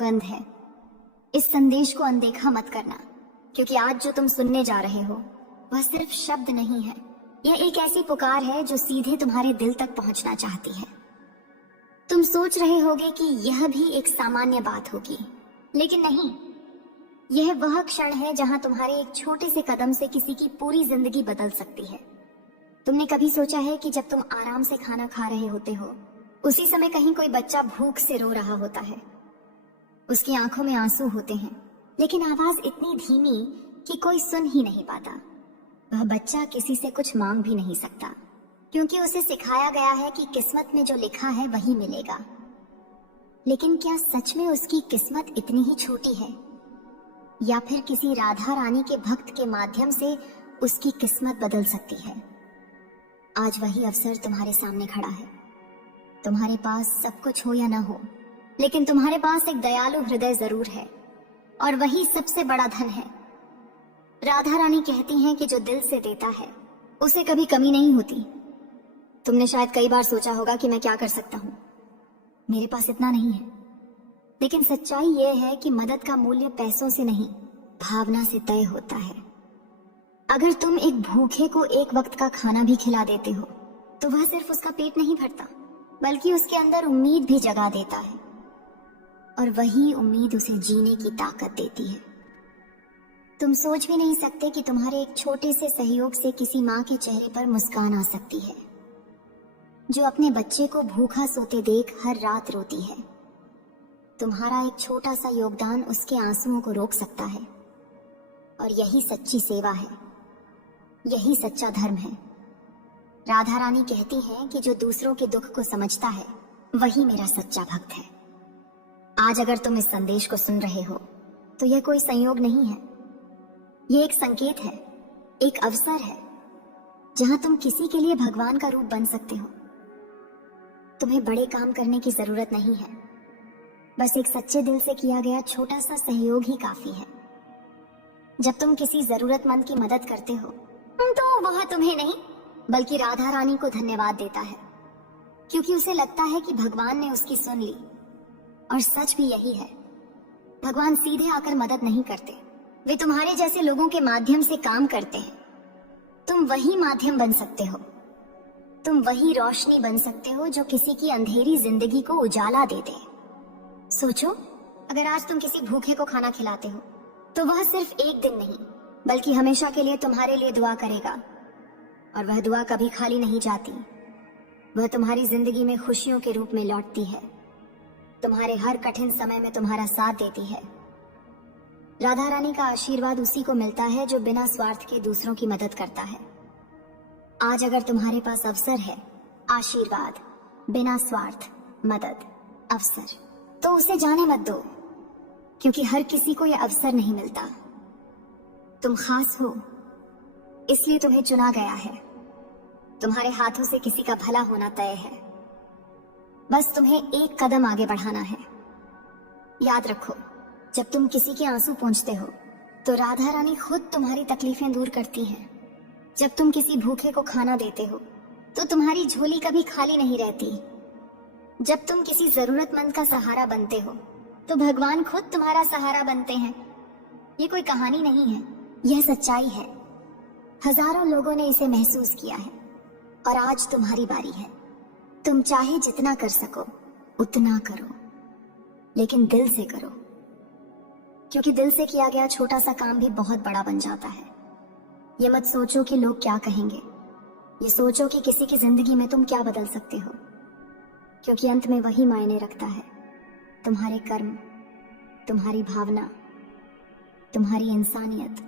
गंध है। इस संदेश को अनदेखा मत करना, क्योंकि आज जो तुम सुनने जा रहे हो वह सिर्फ शब्द नहीं है। यह एक ऐसी पुकार है जो सीधे तुम्हारे दिल तक पहुंचना चाहती है। तुम सोच रहे होगे कि यह भी एक सामान्य बात होगी, लेकिन नहीं। यह वह क्षण है जहां तुम्हारे एक छोटे से कदम से किसी की पूरी जिंदगी बदल सकती है। तुमने कभी सोचा है कि जब तुम आराम से खाना खा रहे होते हो, उसी समय कहीं कोई बच्चा भूख से रो रहा होता है। उसकी आंखों में आंसू होते हैं, लेकिन आवाज इतनी धीमी कि कोई सुन ही नहीं पाता। वह बच्चा किसी से कुछ मांग भी नहीं सकता, क्योंकि उसे सिखाया गया है कि किस्मत में जो लिखा है वही मिलेगा। लेकिन क्या सच में उसकी किस्मत इतनी ही छोटी है, या फिर किसी राधा रानी के भक्त के माध्यम से उसकी किस्मत बदल सकती है? आज वही अवसर तुम्हारे सामने खड़ा है। तुम्हारे पास सब कुछ हो या ना हो, लेकिन तुम्हारे पास एक दयालु हृदय जरूर है, और वही सबसे बड़ा धन है। राधा रानी कहती हैं कि जो दिल से देता है उसे कभी कमी नहीं होती। तुमने शायद कई बार सोचा होगा कि मैं क्या कर सकता हूं, मेरे पास इतना नहीं है। लेकिन सच्चाई यह है कि मदद का मूल्य पैसों से नहीं, भावना से तय होता है। अगर तुम एक भूखे को एक वक्त का खाना भी खिला देते हो, तो वह सिर्फ उसका पेट नहीं भरता, बल्कि उसके अंदर उम्मीद भी जगा देता है, और वही उम्मीद उसे जीने की ताकत देती है। तुम सोच भी नहीं सकते कि तुम्हारे एक छोटे से सहयोग से किसी माँ के चेहरे पर मुस्कान आ सकती है, जो अपने बच्चे को भूखा सोते देख हर रात रोती है। तुम्हारा एक छोटा सा योगदान उसके आंसुओं को रोक सकता है, और यही सच्ची सेवा है, यही सच्चा धर्म है। राधा रानी कहती हैं कि जो दूसरों के दुख को समझता है वही मेरा सच्चा भक्त है। आज अगर तुम इस संदेश को सुन रहे हो, तो यह कोई संयोग नहीं है, यह एक संकेत है, एक अवसर है जहां तुम किसी के लिए भगवान का रूप बन सकते हो। तुम्हें बड़े काम करने की जरूरत नहीं है, बस एक सच्चे दिल से किया गया छोटा सा सहयोग ही काफी है। जब तुम किसी जरूरतमंद की मदद करते हो, तो वह तुम्हें नहीं बल्कि राधा रानी को धन्यवाद देता है, क्योंकि उसे लगता है कि भगवान ने उसकी सुन ली। और सच भी यही है, भगवान सीधे आकर मदद नहीं करते, वे तुम्हारे जैसे लोगों के माध्यम से काम करते हैं। तुम वही माध्यम बन सकते हो, तुम वही रोशनी बन सकते हो जो किसी की अंधेरी जिंदगी को उजाला दे दे। सोचो, अगर आज तुम किसी भूखे को खाना खिलाते हो, तो वह सिर्फ एक दिन नहीं बल्कि हमेशा के लिए तुम्हारे लिए दुआ करेगा, और वह दुआ कभी खाली नहीं जाती। वह तुम्हारी जिंदगी में खुशियों के रूप में लौटती है, तुम्हारे हर कठिन समय में तुम्हारा साथ देती है। राधा रानी का आशीर्वाद उसी को मिलता है जो बिना स्वार्थ के दूसरों की मदद करता है। आज अगर तुम्हारे पास अवसर है, आशीर्वाद, बिना स्वार्थ, मदद, अवसर, तो उसे जाने मत दो, क्योंकि हर किसी को यह अवसर नहीं मिलता। तुम खास हो, इसलिए तुम्हें चुना गया है। तुम्हारे हाथों से किसी का भला होना तय है, बस तुम्हें एक कदम आगे बढ़ाना है। याद रखो, जब तुम किसी के आंसू पोंछते हो, तो राधा रानी खुद तुम्हारी तकलीफें दूर करती हैं। जब तुम किसी भूखे को खाना देते हो, तो तुम्हारी झोली कभी खाली नहीं रहती। जब तुम किसी जरूरतमंद का सहारा बनते हो, तो भगवान खुद तुम्हारा सहारा बनते हैं। ये कोई कहानी नहीं है, यह सच्चाई है। हजारों लोगों ने इसे महसूस किया है, और आज तुम्हारी बारी है। तुम चाहे जितना कर सको उतना करो, लेकिन दिल से करो, क्योंकि दिल से किया गया छोटा सा काम भी बहुत बड़ा बन जाता है। ये मत सोचो कि लोग क्या कहेंगे, ये सोचो कि किसी की जिंदगी में तुम क्या बदल सकते हो, क्योंकि अंत में वही मायने रखता है, तुम्हारे कर्म, तुम्हारी भावना, तुम्हारी इंसानियत।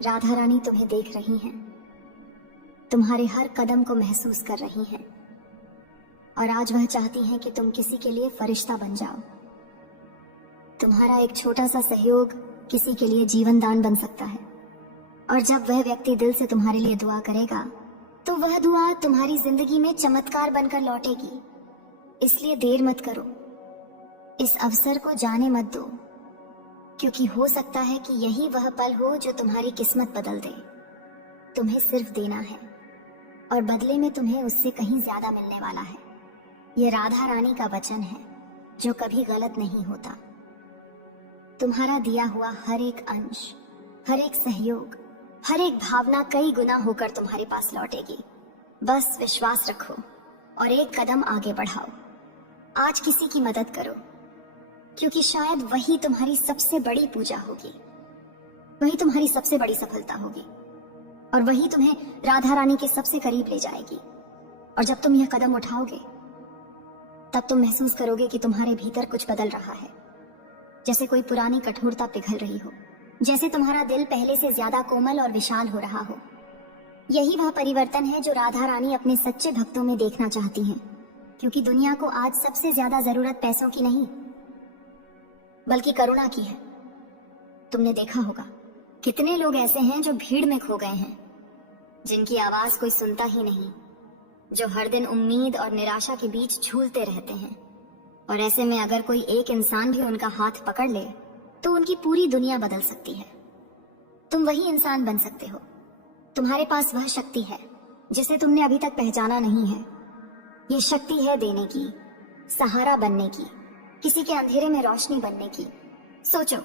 राधा रानी तुम्हें देख रही हैं, तुम्हारे हर कदम को महसूस कर रही हैं, और आज वह चाहती हैं कि तुम किसी के लिए फरिश्ता बन जाओ। तुम्हारा एक छोटा सा सहयोग किसी के लिए जीवन दान बन सकता है, और जब वह व्यक्ति दिल से तुम्हारे लिए दुआ करेगा, तो वह दुआ तुम्हारी जिंदगी में चमत्कार बनकर लौटेगी। इसलिए देर मत करो, इस अवसर को जाने मत दो, क्योंकि हो सकता है कि यही वह पल हो जो तुम्हारी किस्मत बदल दे। तुम्हें सिर्फ देना है, और बदले में तुम्हें उससे कहीं ज्यादा मिलने वाला है। यह राधा रानी का वचन है, जो कभी गलत नहीं होता। तुम्हारा दिया हुआ हर एक अंश, हर एक सहयोग, हर एक भावना कई गुना होकर तुम्हारे पास लौटेगी। बस विश्वास रखो और एक कदम आगे बढ़ाओ। आज किसी की मदद करो, क्योंकि शायद वही तुम्हारी सबसे बड़ी पूजा होगी, वही तुम्हारी सबसे बड़ी सफलता होगी, और वही तुम्हें राधा रानी के सबसे करीब ले जाएगी। और जब तुम यह कदम उठाओगे, तब तुम महसूस करोगे कि तुम्हारे भीतर कुछ बदल रहा है, जैसे कोई पुरानी कठोरता पिघल रही हो, जैसे तुम्हारा दिल पहले से ज्यादा कोमल और विशाल हो रहा हो। यही वह परिवर्तन है जो राधा रानी अपने सच्चे भक्तों में देखना चाहती हैं, क्योंकि दुनिया को आज सबसे ज्यादा जरूरत पैसों की नहीं, बल्कि करुणा की है। तुमने देखा होगा कितने लोग ऐसे हैं जो भीड़ में खो गए हैं, जिनकी आवाज कोई सुनता ही नहीं, जो हर दिन उम्मीद और निराशा के बीच झूलते रहते हैं। और ऐसे में अगर कोई एक इंसान भी उनका हाथ पकड़ ले तो उनकी पूरी दुनिया बदल सकती है। तुम वही इंसान बन सकते हो। तुम्हारे पास वह शक्ति है जिसे तुमने अभी तक पहचाना नहीं है। ये शक्ति है देने की, सहारा बनने की, किसी के अंधेरे में रोशनी बनने की। सोचो,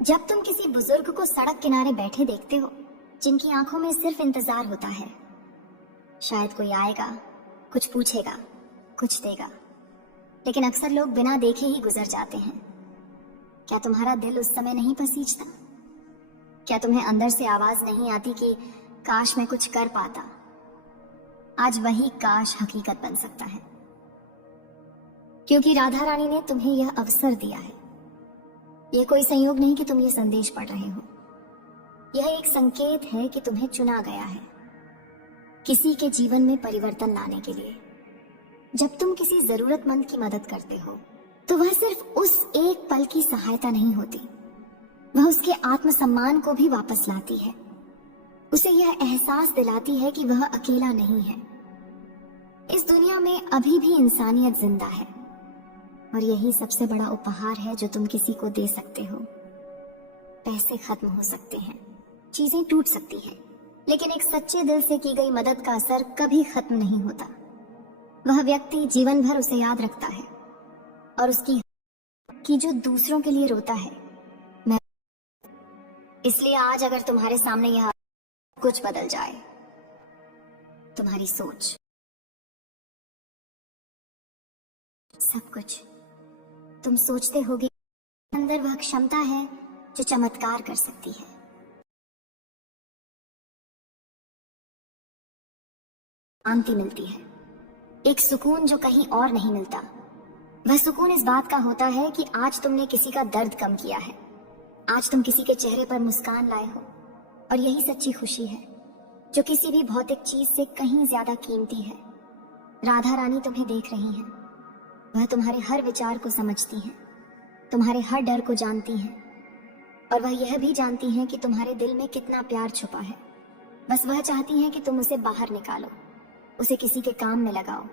जब तुम किसी बुजुर्ग को सड़क किनारे बैठे देखते हो, जिनकी आंखों में सिर्फ इंतजार होता है, शायद कोई आएगा, कुछ पूछेगा, कुछ देगा, लेकिन अक्सर लोग बिना देखे ही गुजर जाते हैं। क्या तुम्हारा दिल उस समय नहीं पसीजता? क्या तुम्हें अंदर से आवाज नहीं आती कि काश मैं कुछ कर पाता? आज वही काश हकीकत बन सकता है, क्योंकि राधा रानी ने तुम्हें यह अवसर दिया है। यह कोई संयोग नहीं कि तुम ये संदेश पढ़ रहे हो, यह एक संकेत है कि तुम्हें चुना गया है किसी के जीवन में परिवर्तन लाने के लिए। जब तुम किसी जरूरतमंद की मदद करते हो तो वह सिर्फ उस एक पल की सहायता नहीं होती, वह उसके आत्मसम्मान को भी वापस लाती है। उसे यह एहसास दिलाती है कि वह अकेला नहीं है। इस दुनिया में अभी भी इंसानियत जिंदा है, और यही सबसे बड़ा उपहार है जो तुम किसी को दे सकते हो। पैसे खत्म हो सकते हैं, चीजें टूट सकती हैं, लेकिन एक सच्चे दिल से की गई मदद का असर कभी खत्म नहीं होता। वह व्यक्ति जीवन भर उसे याद रखता है, और उसकी कि जो दूसरों के लिए रोता है। मैं इसलिए आज अगर तुम्हारे सामने यह कुछ बदल जाए, तुम्हारी सोच, सब कुछ, तुम सोचते होगे अंदर वह क्षमता है जो चमत्कार कर सकती है। शांति मिलती है, एक सुकून जो कहीं और नहीं मिलता। वह सुकून इस बात का होता है कि आज तुमने किसी का दर्द कम किया है, आज तुम किसी के चेहरे पर मुस्कान लाए हो, और यही सच्ची खुशी है जो किसी भी भौतिक चीज से कहीं ज्यादा कीमती है। राधा रानी तुम्हें देख रही हैं, वह तुम्हारे हर विचार को समझती हैं, तुम्हारे हर डर को जानती हैं, और वह यह भी जानती हैं कि तुम्हारे दिल में कितना प्यार छुपा है। बस वह चाहती हैं कि तुम उसे बाहर निकालो, उसे किसी के काम में लगाओ,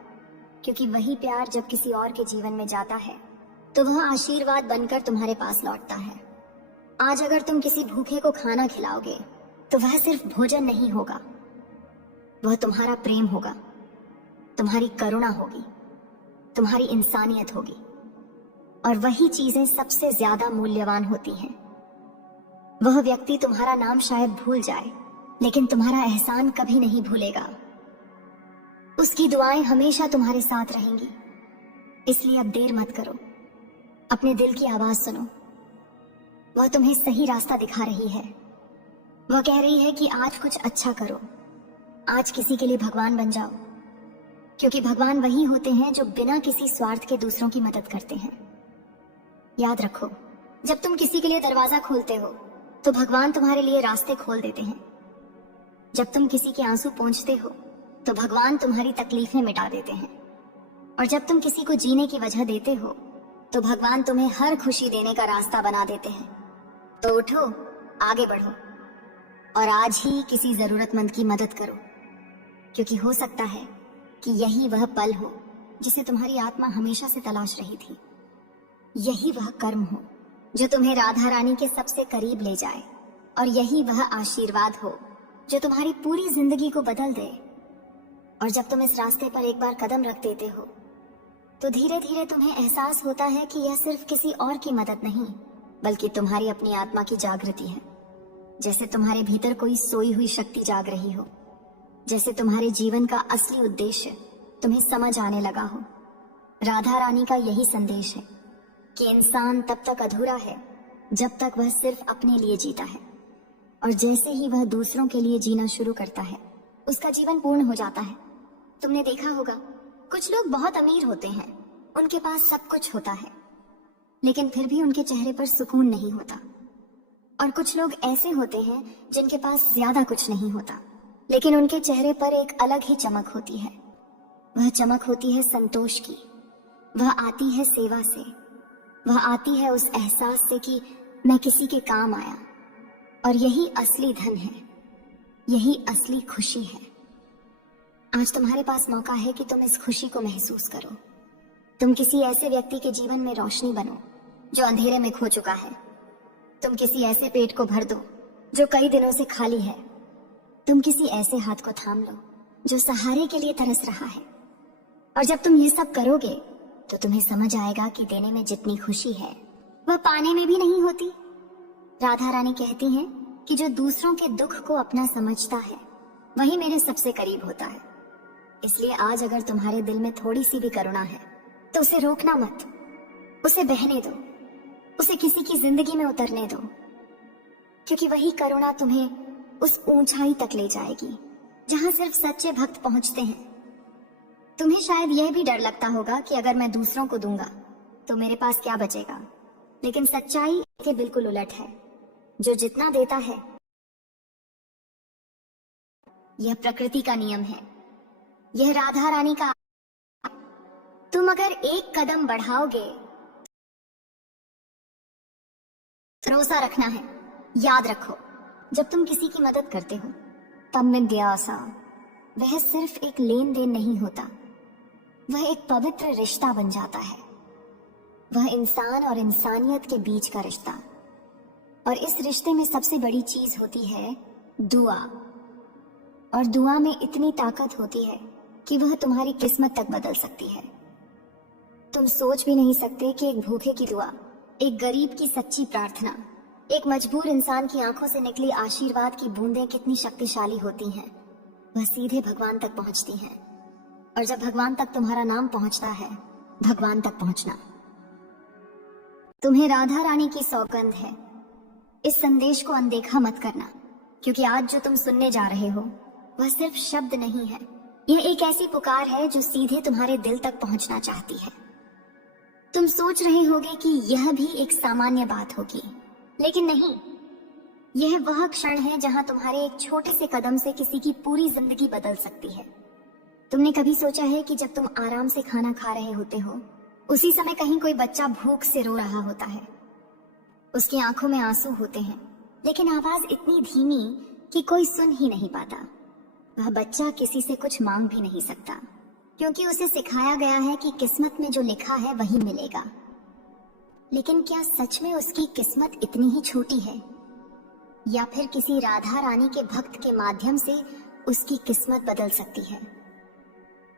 क्योंकि वही प्यार जब किसी और के जीवन में जाता है तो वह आशीर्वाद बनकर तुम्हारे पास लौटता है। आज अगर तुम किसी भूखे को खाना खिलाओगे तो वह सिर्फ भोजन नहीं होगा, वह तुम्हारा प्रेम होगा, तुम्हारी करुणा होगी, तुम्हारी इंसानियत होगी, और वही चीजें सबसे ज्यादा मूल्यवान होती हैं। वह व्यक्ति तुम्हारा नाम शायद भूल जाए, लेकिन तुम्हारा एहसान कभी नहीं भूलेगा। उसकी दुआएं हमेशा तुम्हारे साथ रहेंगी। इसलिए अब देर मत करो, अपने दिल की आवाज सुनो। वह तुम्हें सही रास्ता दिखा रही है। वह कह रही है कि आज कुछ अच्छा करो, आज किसी के लिए भगवान बन जाओ, क्योंकि भगवान वही होते हैं जो बिना किसी स्वार्थ के दूसरों की मदद करते हैं। याद रखो, जब तुम किसी के लिए दरवाजा खोलते हो तो भगवान तुम्हारे लिए रास्ते खोल देते हैं। जब तुम किसी के आंसू पोंछते हो तो भगवान तुम्हारी तकलीफें मिटा देते हैं, और जब तुम किसी को जीने की वजह देते हो तो भगवान तुम्हें हर खुशी देने का रास्ता बना देते हैं। तो उठो, आगे बढ़ो, और आज ही किसी जरूरतमंद की मदद करो, क्योंकि हो सकता है कि यही वह पल हो जिसे तुम्हारी आत्मा हमेशा से तलाश रही थी। यही वह कर्म हो जो तुम्हें राधा रानी के सबसे करीब ले जाए, और यही वह आशीर्वाद हो जो तुम्हारी पूरी जिंदगी को बदल दे। और जब तुम इस रास्ते पर एक बार कदम रख देते हो तो धीरे धीरे तुम्हें एहसास होता है कि यह सिर्फ किसी और की मदद नहीं, बल्कि तुम्हारी अपनी आत्मा की जागृति है। जैसे तुम्हारे भीतर कोई सोई हुई शक्ति जाग रही हो, जैसे तुम्हारे जीवन का असली उद्देश्य तुम्हें समझ आने लगा हो। राधा रानी का यही संदेश है कि इंसान तब तक अधूरा है जब तक वह सिर्फ अपने लिए जीता है, और जैसे ही वह दूसरों के लिए जीना शुरू करता है उसका जीवन पूर्ण हो जाता है। तुमने देखा होगा, कुछ लोग बहुत अमीर होते हैं, उनके पास सब कुछ होता है, लेकिन फिर भी उनके चेहरे पर सुकून नहीं होता। और कुछ लोग ऐसे होते हैं जिनके पास ज्यादा कुछ नहीं होता, लेकिन उनके चेहरे पर एक अलग ही चमक होती है। वह चमक होती है संतोष की, वह आती है सेवा से, वह आती है उस एहसास से कि मैं किसी के काम आया। और यही असली धन है, यही असली खुशी है। आज तुम्हारे पास मौका है कि तुम इस खुशी को महसूस करो। तुम किसी ऐसे व्यक्ति के जीवन में रोशनी बनो जो अंधेरे में खो चुका है। तुम किसी ऐसे पेट को भर दो जो कई दिनों से खाली है। तुम किसी ऐसे हाथ को थाम लो जो सहारे के लिए तरस रहा है। और जब तुम ये सब करोगे तो तुम्हें समझ आएगा कि देने में जितनी खुशी है वह पाने में भी नहीं होती। राधा रानी कहती हैं कि जो दूसरों के दुख को अपना समझता है वही मेरे सबसे करीब होता है। इसलिए आज अगर तुम्हारे दिल में थोड़ी सी भी करुणा है तो उसे रोकना मत, उसे बहने दो, उसे किसी की जिंदगी में उतरने दो, क्योंकि वही करुणा तुम्हें उस ऊंचाई तक ले जाएगी जहां सिर्फ सच्चे भक्त पहुंचते हैं। तुम्हें शायद यह भी डर लगता होगा कि अगर मैं दूसरों को दूंगा तो मेरे पास क्या बचेगा, लेकिन सच्चाई इसके बिल्कुल उलट है। जो जितना देता है, यह प्रकृति का नियम है, यह राधा रानी का। तुम अगर एक कदम बढ़ाओगे, भरोसा रखना है, याद रखो, जब तुम किसी की मदद करते हो तब विद्यासा वह सिर्फ एक लेन देन नहीं होता, वह एक पवित्र रिश्ता बन जाता है। वह इंसान और इंसानियत के बीच का रिश्ता। और इस रिश्ते में सबसे बड़ी चीज होती है दुआ। और दुआ में इतनी ताकत होती है कि वह तुम्हारी किस्मत तक बदल सकती है। तुम सोच भी नहीं सकते कि एक भूखे की दुआ, एक गरीब की सच्ची प्रार्थना, एक मजबूर इंसान की आंखों से निकली आशीर्वाद की बूंदें कितनी शक्तिशाली होती हैं। वह सीधे भगवान तक पहुंचती हैं। और जब भगवान तक तुम्हारा नाम पहुंचता है, भगवान तक पहुंचना। तुम्हें राधा रानी की सौगंध है, इस संदेश को अनदेखा मत करना, क्योंकि आज जो तुम सुनने जा रहे हो वह सिर्फ शब्द नहीं है, यह एक ऐसी पुकार है जो सीधे तुम्हारे दिल तक पहुंचना चाहती है। तुम सोच रहे होगे कि यह भी एक सामान्य बात होगी, लेकिन नहीं, यह वह क्षण है जहां तुम्हारे एक छोटे से कदम से किसी की पूरी जिंदगी बदल सकती है। तुमने कभी सोचा है कि जब तुम आराम से खाना खा रहे होते हो, उसी समय कहीं कोई बच्चा भूख से रो रहा होता है। उसकी आंखों में आंसू होते हैं, लेकिन आवाज इतनी धीमी कि कोई सुन ही नहीं पाता। वह बच्चा किसी से कुछ मांग भी नहीं सकता, क्योंकि उसे सिखाया गया है कि किस्मत में जो लिखा है वही मिलेगा। लेकिन क्या सच में उसकी किस्मत इतनी ही छोटी है, या फिर किसी राधा रानी के भक्त के माध्यम से उसकी किस्मत बदल सकती है?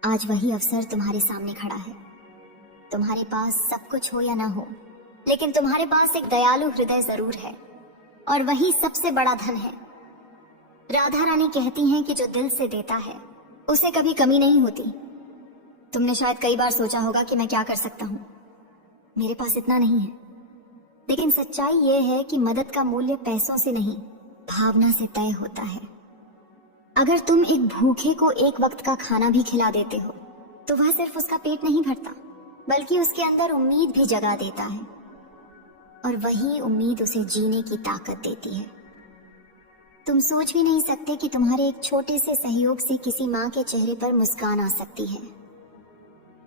आज वही अवसर तुम्हारे सामने खड़ा है। तुम्हारे पास सब कुछ हो या ना हो, लेकिन तुम्हारे पास एक दयालु हृदय जरूर है, और वही सबसे बड़ा धन है। राधा रानी कहती हैं कि जो दिल से देता है उसे कभी कमी नहीं होती। तुमने शायद कई बार सोचा होगा कि मैं क्या कर सकता हूं, मेरे पास इतना नहीं है। लेकिन सच्चाई यह है कि मदद का मूल्य पैसों से नहीं, भावना से तय होता है। अगर तुम एक भूखे को एक वक्त का खाना भी खिला देते हो तो वह सिर्फ उसका पेट नहीं भरता, बल्कि उसके अंदर उम्मीद भी जगा देता है, और वही उम्मीद उसे जीने की ताकत देती है। तुम सोच भी नहीं सकते कि तुम्हारे एक छोटे से सहयोग से किसी माँ के चेहरे पर मुस्कान आ सकती है,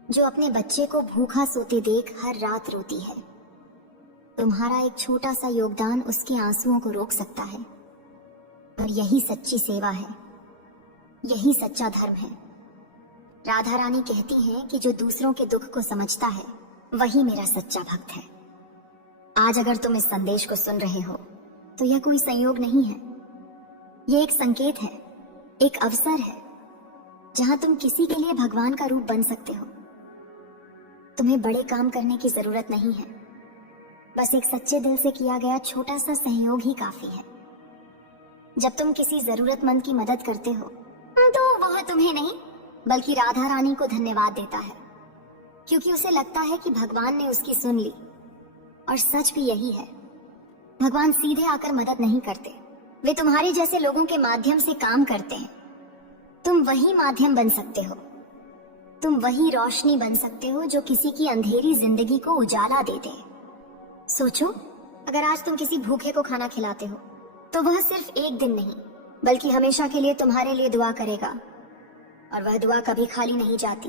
जो अपने बच्चे को भूखा सोते देख हर रात रोती है। तुम्हारा एक छोटा सा योगदान उसके आंसुओं को रोक सकता है। और यही सच्ची सेवा है, यही सच्चा धर्म है। राधा रानी कहती हैं कि जो दूसरों के दुख को समझता है वही मेरा सच्चा भक्त है। आज अगर तुम इस संदेश को सुन रहे हो तो यह कोई संयोग नहीं है, यह एक संकेत है, एक अवसर है जहां तुम किसी के लिए भगवान का रूप बन सकते हो। तुम्हें बड़े काम करने की जरूरत नहीं है, बस एक सच्चे दिल से किया गया छोटा सा सहयोग ही काफी है। जब तुम किसी जरूरतमंद की मदद करते हो तो वह तुम्हें नहीं बल्कि राधा रानी को धन्यवाद देता है, क्योंकि उसे लगता है कि भगवान ने उसकी सुन ली। और सच भी यही है, भगवान सीधे आकर मदद नहीं करते, वे तुम्हारे जैसे लोगों के माध्यम से काम करते हैं। तुम वही माध्यम बन सकते हो, तुम वही रोशनी बन सकते हो जो किसी की अंधेरी जिंदगी को उजाला दे दे। सोचो, अगर आज तुम किसी भूखे को खाना खिलाते हो तो वह सिर्फ एक दिन नहीं बल्कि हमेशा के लिए तुम्हारे लिए दुआ करेगा, और वह दुआ कभी खाली नहीं जाती।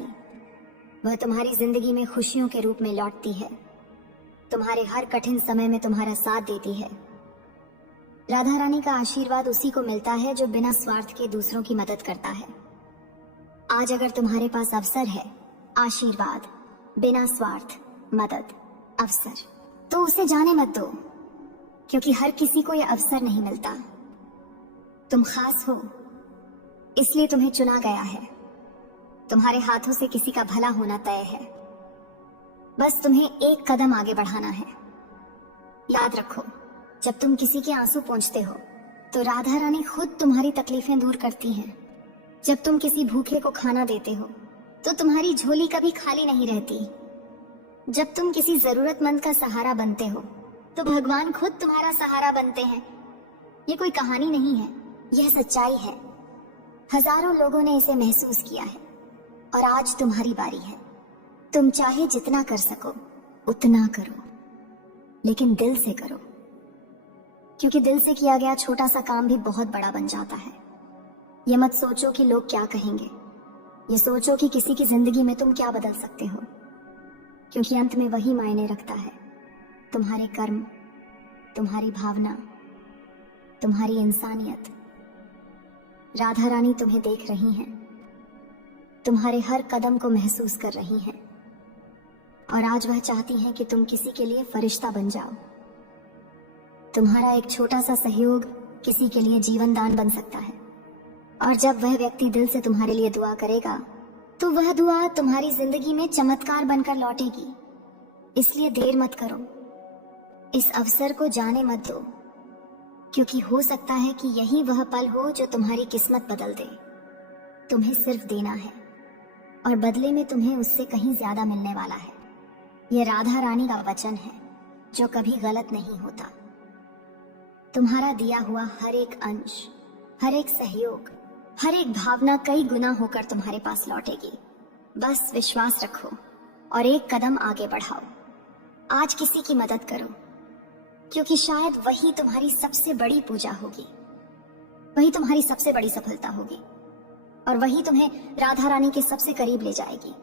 वह तुम्हारी जिंदगी में खुशियों के रूप में लौटती है, तुम्हारे हर कठिन समय में तुम्हारा साथ देती है। राधा रानी का आशीर्वाद उसी को मिलता है जो बिना स्वार्थ के दूसरों की मदद करता है। आज अगर तुम्हारे पास अवसर है, आशीर्वाद, बिना स्वार्थ, मदद, अवसर, तो उसे जाने मत दो, क्योंकि हर किसी को यह अवसर नहीं मिलता। तुम खास हो, इसलिए तुम्हें चुना गया है। तुम्हारे हाथों से किसी का भला होना तय है, बस तुम्हें एक कदम आगे बढ़ाना है। याद रखो, जब तुम किसी के आंसू पोंछते हो तो राधा रानी खुद तुम्हारी तकलीफें दूर करती हैं। जब तुम किसी भूखे को खाना देते हो तो तुम्हारी झोली कभी खाली नहीं रहती। जब तुम किसी जरूरतमंद का सहारा बनते हो तो भगवान खुद तुम्हारा सहारा बनते हैं। ये कोई कहानी नहीं है, यह सच्चाई है। हजारों लोगों ने इसे महसूस किया है और आज तुम्हारी बारी है। तुम चाहे जितना कर सको उतना करो, लेकिन दिल से करो, क्योंकि दिल से किया गया छोटा सा काम भी बहुत बड़ा बन जाता है। ये मत सोचो कि लोग क्या कहेंगे, ये सोचो कि किसी की जिंदगी में तुम क्या बदल सकते हो, क्योंकि अंत में वही मायने रखता है। तुम्हारे कर्म, तुम्हारी भावना, तुम्हारी इंसानियत। राधा रानी तुम्हें देख रही हैं, तुम्हारे हर कदम को महसूस कर रही हैं, और आज वह चाहती हैं कि तुम किसी के लिए फरिश्ता बन जाओ। तुम्हारा एक छोटा सा सहयोग किसी के लिए जीवन दान बन सकता है, और जब वह व्यक्ति दिल से तुम्हारे लिए दुआ करेगा तो वह दुआ तुम्हारी जिंदगी में चमत्कार बनकर लौटेगी। इसलिए देर मत करो, इस अवसर को जाने मत दो, क्योंकि हो सकता है कि यही वह पल हो जो तुम्हारी किस्मत बदल दे। तुम्हें सिर्फ देना है और बदले में तुम्हें उससे कहीं ज्यादा मिलने वाला है। यह राधा रानी का वचन है जो कभी गलत नहीं होता। तुम्हारा दिया हुआ हर एक अंश, हर एक सहयोग, हर एक भावना कई गुना होकर तुम्हारे पास लौटेगी। बस विश्वास रखो और एक कदम आगे बढ़ाओ। आज किसी की मदद करो, क्योंकि शायद वही तुम्हारी सबसे बड़ी पूजा होगी, वही तुम्हारी सबसे बड़ी सफलता होगी, और वही तुम्हें राधा रानी के सबसे करीब ले जाएगी।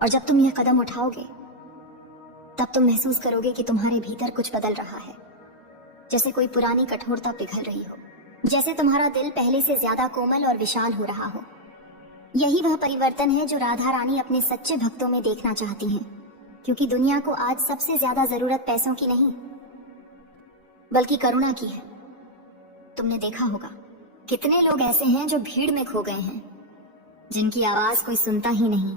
और जब तुम यह कदम उठाओगे तब तुम महसूस करोगे कि तुम्हारे भीतर कुछ बदल रहा है, जैसे कोई पुरानी कठोरता पिघल रही हो, जैसे तुम्हारा दिल पहले से ज्यादा कोमल और विशाल हो रहा हो। यही वह परिवर्तन है जो राधा रानी अपने सच्चे भक्तों में देखना चाहती हैं, क्योंकि दुनिया को आज सबसे ज्यादा जरूरत पैसों की नहीं बल्कि करुणा की है। तुमने देखा होगा कितने लोग ऐसे हैं जो भीड़ में खो गए हैं, जिनकी आवाज कोई सुनता ही नहीं,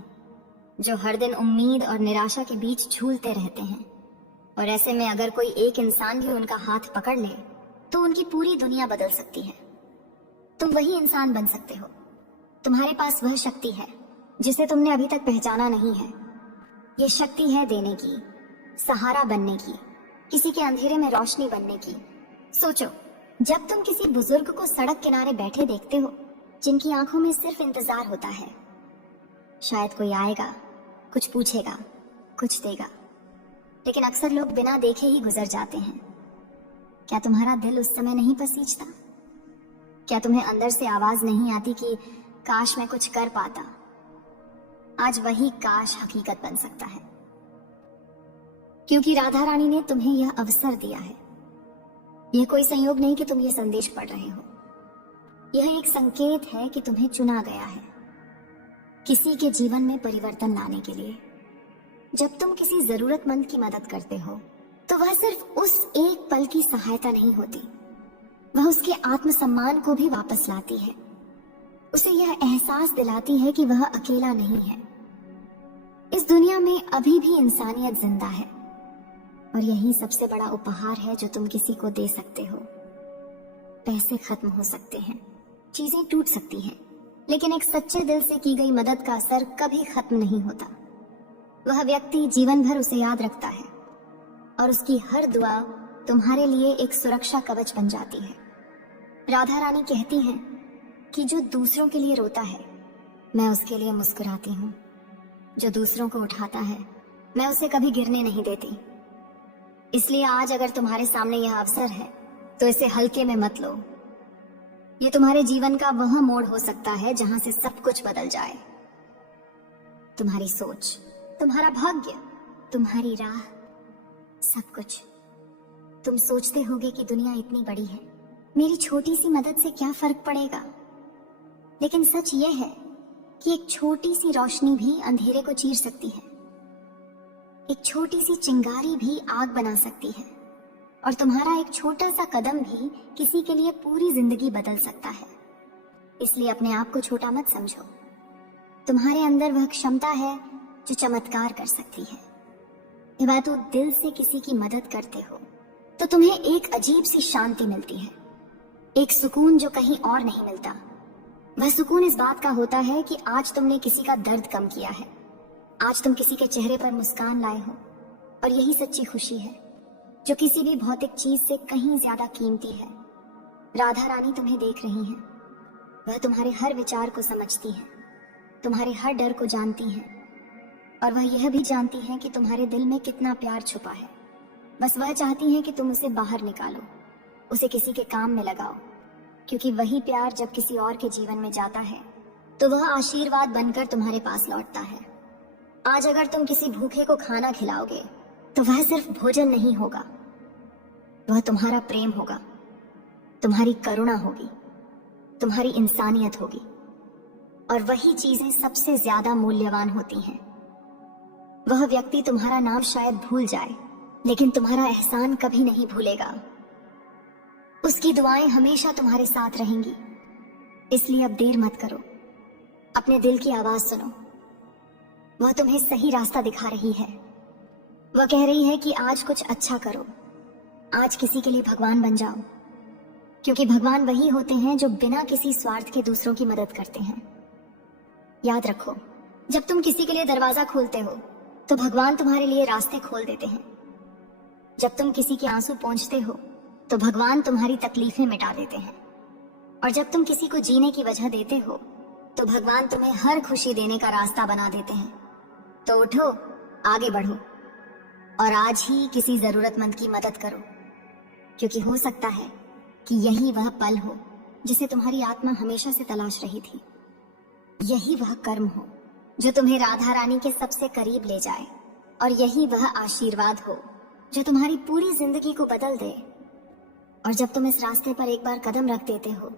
जो हर दिन उम्मीद और निराशा के बीच झूलते रहते हैं। और ऐसे में अगर कोई एक इंसान भी उनका हाथ पकड़ ले तो उनकी पूरी दुनिया बदल सकती है। तुम वही इंसान बन सकते हो। तुम्हारे पास वह शक्ति है जिसे तुमने अभी तक पहचाना नहीं है। ये शक्ति है देने की, सहारा बनने की, किसी के अंधेरे में रोशनी बनने की। सोचो, जब तुम किसी बुजुर्ग को सड़क किनारे बैठे देखते हो, जिनकी आंखों में सिर्फ इंतजार होता है, शायद कोई आएगा, कुछ पूछेगा, कुछ देगा, लेकिन अक्सर लोग बिना देखे ही गुजर जाते हैं। क्या तुम्हारा दिल उस समय नहीं पसीजता? क्या तुम्हें अंदर से आवाज नहीं आती कि काश मैं कुछ कर पाता? आज वही काश हकीकत बन सकता है, क्योंकि राधा रानी ने तुम्हें यह अवसर दिया है। यह कोई संयोग नहीं कि तुम ये संदेश पढ़ रहे हो, यह एक संकेत है कि तुम्हें चुना गया है किसी के जीवन में परिवर्तन लाने के लिए। जब तुम किसी जरूरतमंद की मदद करते हो तो वह सिर्फ उस एक पल की सहायता नहीं होती, वह उसके आत्मसम्मान को भी वापस लाती है। उसे यह एहसास दिलाती है कि वह अकेला नहीं है। इस दुनिया में अभी भी इंसानियत जिंदा है और यही सबसे बड़ा उपहार है जो तुम किसी को दे सकते हो। पैसे खत्म हो सकते हैं, चीजें टूट सकती हैं, लेकिन एक सच्चे दिल से की गई मदद का असर कभी खत्म नहीं होता। वह व्यक्ति जीवन भर उसे याद रखता है और उसकी हर दुआ तुम्हारे लिए एक सुरक्षा कवच बन जाती है। राधा रानी कहती हैं कि जो दूसरों के लिए रोता है मैं उसके लिए मुस्कुराती हूँ, जो दूसरों को उठाता है मैं उसे कभी गिरने नहीं देती। इसलिए आज अगर तुम्हारे सामने यह अवसर है तो इसे हल्के में मत लो। ये तुम्हारे जीवन का वह मोड़ हो सकता है जहां से सब कुछ बदल जाए। तुम्हारी सोच, तुम्हारा भाग्य, तुम्हारी राह, सब कुछ। तुम सोचते होगे कि दुनिया इतनी बड़ी है, मेरी छोटी सी मदद से क्या फर्क पड़ेगा। लेकिन सच यह है कि एक छोटी सी रोशनी भी अंधेरे को चीर सकती है, एक छोटी सी चिंगारी भी आग बना सकती है और तुम्हारा एक छोटा सा कदम भी किसी के लिए पूरी जिंदगी बदल सकता है। इसलिए अपने आप को छोटा मत समझो। तुम्हारे अंदर वह क्षमता है जो चमत्कार कर सकती है। जब तुम दिल से किसी की मदद करते हो तो तुम्हें एक अजीब सी शांति मिलती है, एक सुकून जो कहीं और नहीं मिलता। वह सुकून इस बात का होता है कि आज तुमने किसी का दर्द कम किया है, आज तुम किसी के चेहरे पर मुस्कान लाए हो, और यही सच्ची खुशी है जो किसी भी भौतिक चीज से कहीं ज्यादा कीमती है। राधा रानी तुम्हें देख रही हैं, वह तुम्हारे हर विचार को समझती है, तुम्हारे हर डर को जानती है और वह यह भी जानती है कि तुम्हारे दिल में कितना प्यार छुपा है। बस वह चाहती है कि तुम उसे बाहर निकालो, उसे किसी के काम में लगाओ, क्योंकि वही प्यार जब किसी और के जीवन में जाता है तो वह आशीर्वाद बनकर तुम्हारे पास लौटता है। आज अगर तुम किसी भूखे को खाना खिलाओगे तो वह सिर्फ भोजन नहीं होगा, वह तुम्हारा प्रेम होगा, तुम्हारी करुणा होगी, तुम्हारी इंसानियत होगी, और वही चीजें सबसे ज्यादा मूल्यवान होती हैं। वह व्यक्ति तुम्हारा नाम शायद भूल जाए लेकिन तुम्हारा एहसान कभी नहीं भूलेगा। उसकी दुआएं हमेशा तुम्हारे साथ रहेंगी। इसलिए अब देर मत करो, अपने दिल की आवाज सुनो। वह तुम्हें सही रास्ता दिखा रही है। वह कह रही है कि आज कुछ अच्छा करो, आज किसी के लिए भगवान बन जाओ, क्योंकि भगवान वही होते हैं जो बिना किसी स्वार्थ के दूसरों की मदद करते हैं। याद रखो, जब तुम किसी के लिए दरवाजा खोलते हो तो भगवान तुम्हारे लिए रास्ते खोल देते हैं। जब तुम किसी के आंसू पोंछते हो तो भगवान तुम्हारी तकलीफें मिटा देते हैं, और जब तुम किसी को जीने की वजह देते हो तो भगवान तुम्हें हर खुशी देने का रास्ता बना देते हैं। तो उठो, आगे बढ़ो और आज ही किसी जरूरतमंद की मदद करो, क्योंकि हो सकता है कि यही वह पल हो जिसे तुम्हारी आत्मा हमेशा से तलाश रही थी। यही वह कर्म हो जो तुम्हें राधा रानी के सबसे करीब ले जाए, और यही वह आशीर्वाद हो जो तुम्हारी पूरी जिंदगी को बदल दे। और जब तुम इस रास्ते पर एक बार कदम रख देते हो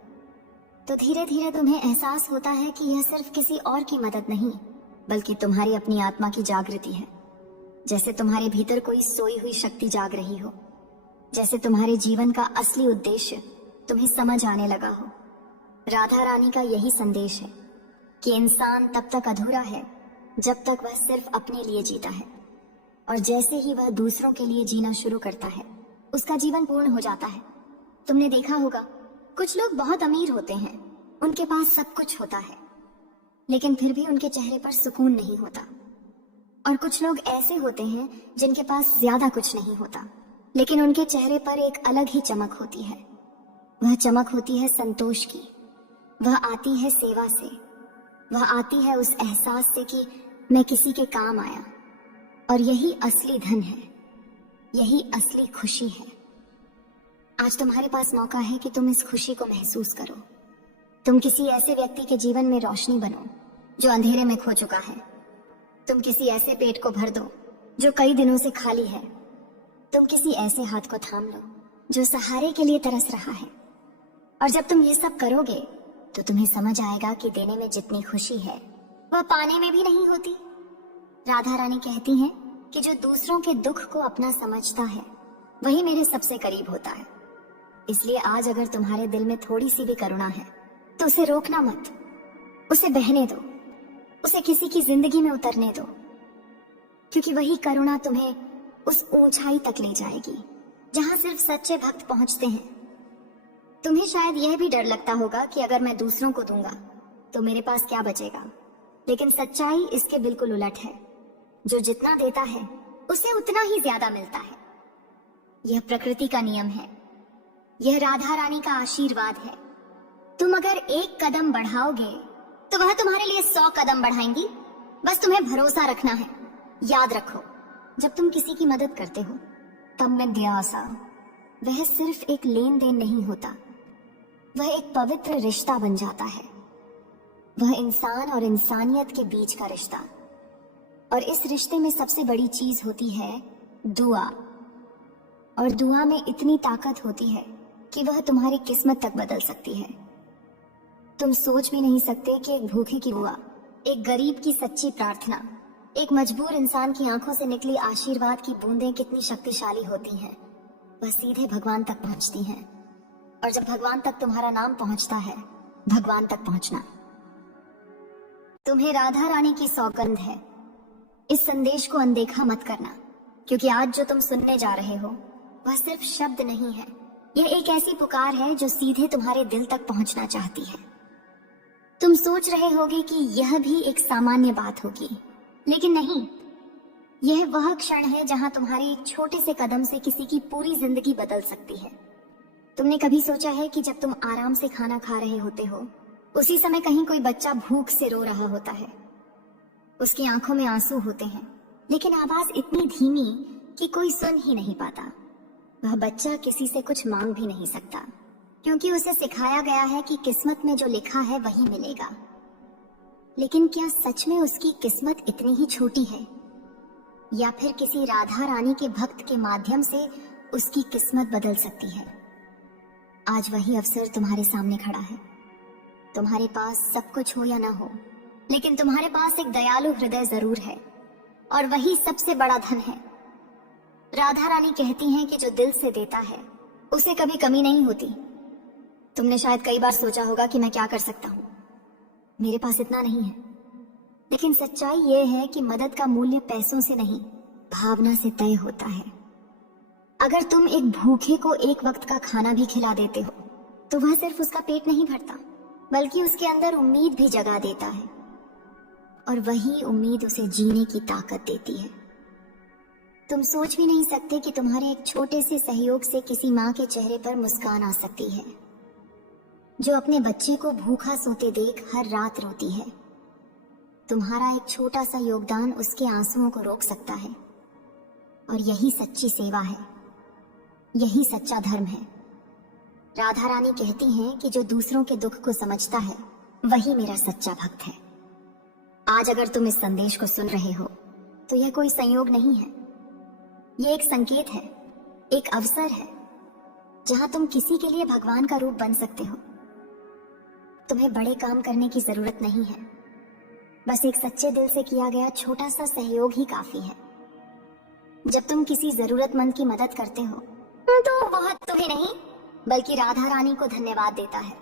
तो धीरे धीरे तुम्हें एहसास होता है कि यह सिर्फ किसी और की मदद नहीं बल्कि तुम्हारी अपनी आत्मा की जागृति है। जैसे तुम्हारे भीतर कोई सोई हुई शक्ति जाग रही हो, जैसे तुम्हारे जीवन का असली उद्देश्य तुम्हें समझ आने लगा हो। राधा रानी का यही संदेश है कि इंसान तब तक अधूरा है जब तक वह सिर्फ अपने लिए जीता है, और जैसे ही वह दूसरों के लिए जीना शुरू करता है उसका जीवन पूर्ण हो जाता है। तुमने देखा होगा, कुछ लोग बहुत अमीर होते हैं, उनके पास सब कुछ होता है, लेकिन फिर भी उनके चेहरे पर सुकून नहीं होता। और कुछ लोग ऐसे होते हैं जिनके पास ज्यादा कुछ नहीं होता, लेकिन उनके चेहरे पर एक अलग ही चमक होती है। वह चमक होती है संतोष की, वह आती है सेवा से, वह आती है उस एहसास से कि मैं किसी के काम आया। और यही असली धन है, यही असली खुशी है। आज तुम्हारे पास मौका है कि तुम इस खुशी को महसूस करो। तुम किसी ऐसे व्यक्ति के जीवन में रोशनी बनो जो अंधेरे में खो चुका है। तुम किसी ऐसे पेट को भर दो जो कई दिनों से खाली है। तुम किसी ऐसे हाथ को थाम लो जो सहारे के लिए तरस रहा है। और जब तुम ये सब करोगे तो तुम्हें समझ आएगा कि देने में जितनी खुशी है वह पाने में भी नहीं होती। राधा रानी कहती हैं कि जो दूसरों के दुख को अपना समझता है वही मेरे सबसे करीब होता है। इसलिए आज अगर तुम्हारे दिल में थोड़ी सी भी करुणा है तो उसे रोकना मत, उसे बहने दो, उसे किसी की जिंदगी में उतरने दो। क्योंकि वही करुणा तुम्हें उस ऊंचाई तक ले जाएगी जहां सिर्फ सच्चे भक्त पहुंचते हैं। तुम्हें शायद यह भी डर लगता होगा कि अगर मैं दूसरों को दूंगा तो मेरे पास क्या बचेगा, लेकिन सच्चाई इसके बिल्कुल उलट है। जो जितना देता है उसे उतना ही ज्यादा मिलता है। यह प्रकृति का नियम है, यह राधा रानी का आशीर्वाद है। तुम अगर एक कदम बढ़ाओगे तो वह तुम्हारे लिए 100 कदम बढ़ाएंगी। बस तुम्हें भरोसा रखना है। याद रखो, जब तुम किसी की मदद करते हो तब में दयासा वह सिर्फ एक लेन देन नहीं होता, वह एक पवित्र रिश्ता बन जाता है। वह इंसान और इंसानियत के बीच का रिश्ता। और इस रिश्ते में सबसे बड़ी चीज होती है दुआ। और दुआ में इतनी ताकत होती है कि वह तुम्हारी किस्मत तक बदल सकती है। तुम सोच भी नहीं सकते कि एक भूखे की दुआ, एक गरीब की सच्ची प्रार्थना, एक मजबूर इंसान की आंखों से निकली आशीर्वाद की बूंदें कितनी शक्तिशाली होती हैं। वह सीधे भगवान तक पहुंचती हैं। और जब भगवान तक तुम्हारा नाम पहुंचता है, भगवान तक पहुंचना। तुम्हें राधा रानी की सौगंध है। इस संदेश को अनदेखा मत करना, क्योंकि आज जो तुम सुनने जा रहे हो वह सिर्फ शब्द नहीं है। यह एक ऐसी पुकार है जो सीधे तुम्हारे दिल तक पहुंचना चाहती है। तुम सोच रहे होगे कि यह भी एक सामान्य बात होगी, लेकिन नहीं। यह वह क्षण है जहां तुम्हारे एक छोटे से कदम से किसी की पूरी जिंदगी बदल सकती है। तुमने कभी सोचा है कि जब तुम आराम से खाना खा रहे होते हो, उसी समय कहीं कोई बच्चा भूख से रो रहा होता है। उसकी आंखों में आंसू होते हैं, लेकिन आवाज इतनी धीमी कि कोई सुन ही नहीं पाता। वह बच्चा किसी से कुछ मांग भी नहीं सकता, क्योंकि उसे सिखाया गया है कि किस्मत में जो लिखा है वही मिलेगा। लेकिन क्या सच में उसकी किस्मत इतनी ही छोटी है, या फिर किसी राधा रानी के भक्त के माध्यम से उसकी किस्मत बदल सकती है? आज वही अवसर तुम्हारे सामने खड़ा है। तुम्हारे पास सब कुछ हो या ना हो, लेकिन तुम्हारे पास एक दयालु हृदय जरूर है, और वही सबसे बड़ा धन है। राधा रानी कहती हैं कि जो दिल से देता है उसे कभी कमी नहीं होती। तुमने शायद कई बार सोचा होगा कि मैं क्या कर सकता हूं, मेरे पास इतना नहीं है। लेकिन सच्चाई यह है कि मदद का मूल्य पैसों से नहीं, भावना से तय होता है। अगर तुम एक भूखे को एक वक्त का खाना भी खिला देते हो तो वह सिर्फ उसका पेट नहीं भरता, बल्कि उसके अंदर उम्मीद भी जगा देता है। और वही उम्मीद उसे जीने की ताकत देती है। तुम सोच भी नहीं सकते कि तुम्हारे एक छोटे से सहयोग से किसी माँ के चेहरे पर मुस्कान आ सकती है, जो अपने बच्चे को भूखा सोते देख हर रात रोती है। तुम्हारा एक छोटा सा योगदान उसके आंसुओं को रोक सकता है। और यही सच्ची सेवा है, यही सच्चा धर्म है। राधा रानी कहती हैं कि जो दूसरों के दुख को समझता है वही मेरा सच्चा भक्त है। आज अगर तुम इस संदेश को सुन रहे हो तो यह कोई संयोग नहीं है, यह एक संकेत है, एक अवसर है जहां तुम किसी के लिए भगवान का रूप बन सकते हो। तुम्हें बड़े काम करने की जरूरत नहीं है, बस एक सच्चे दिल से किया गया छोटा सा सहयोग ही काफी है। जब तुम किसी जरूरतमंद की मदद करते हो तो वह तुम्हें नहीं बल्कि राधा रानी को धन्यवाद देता है,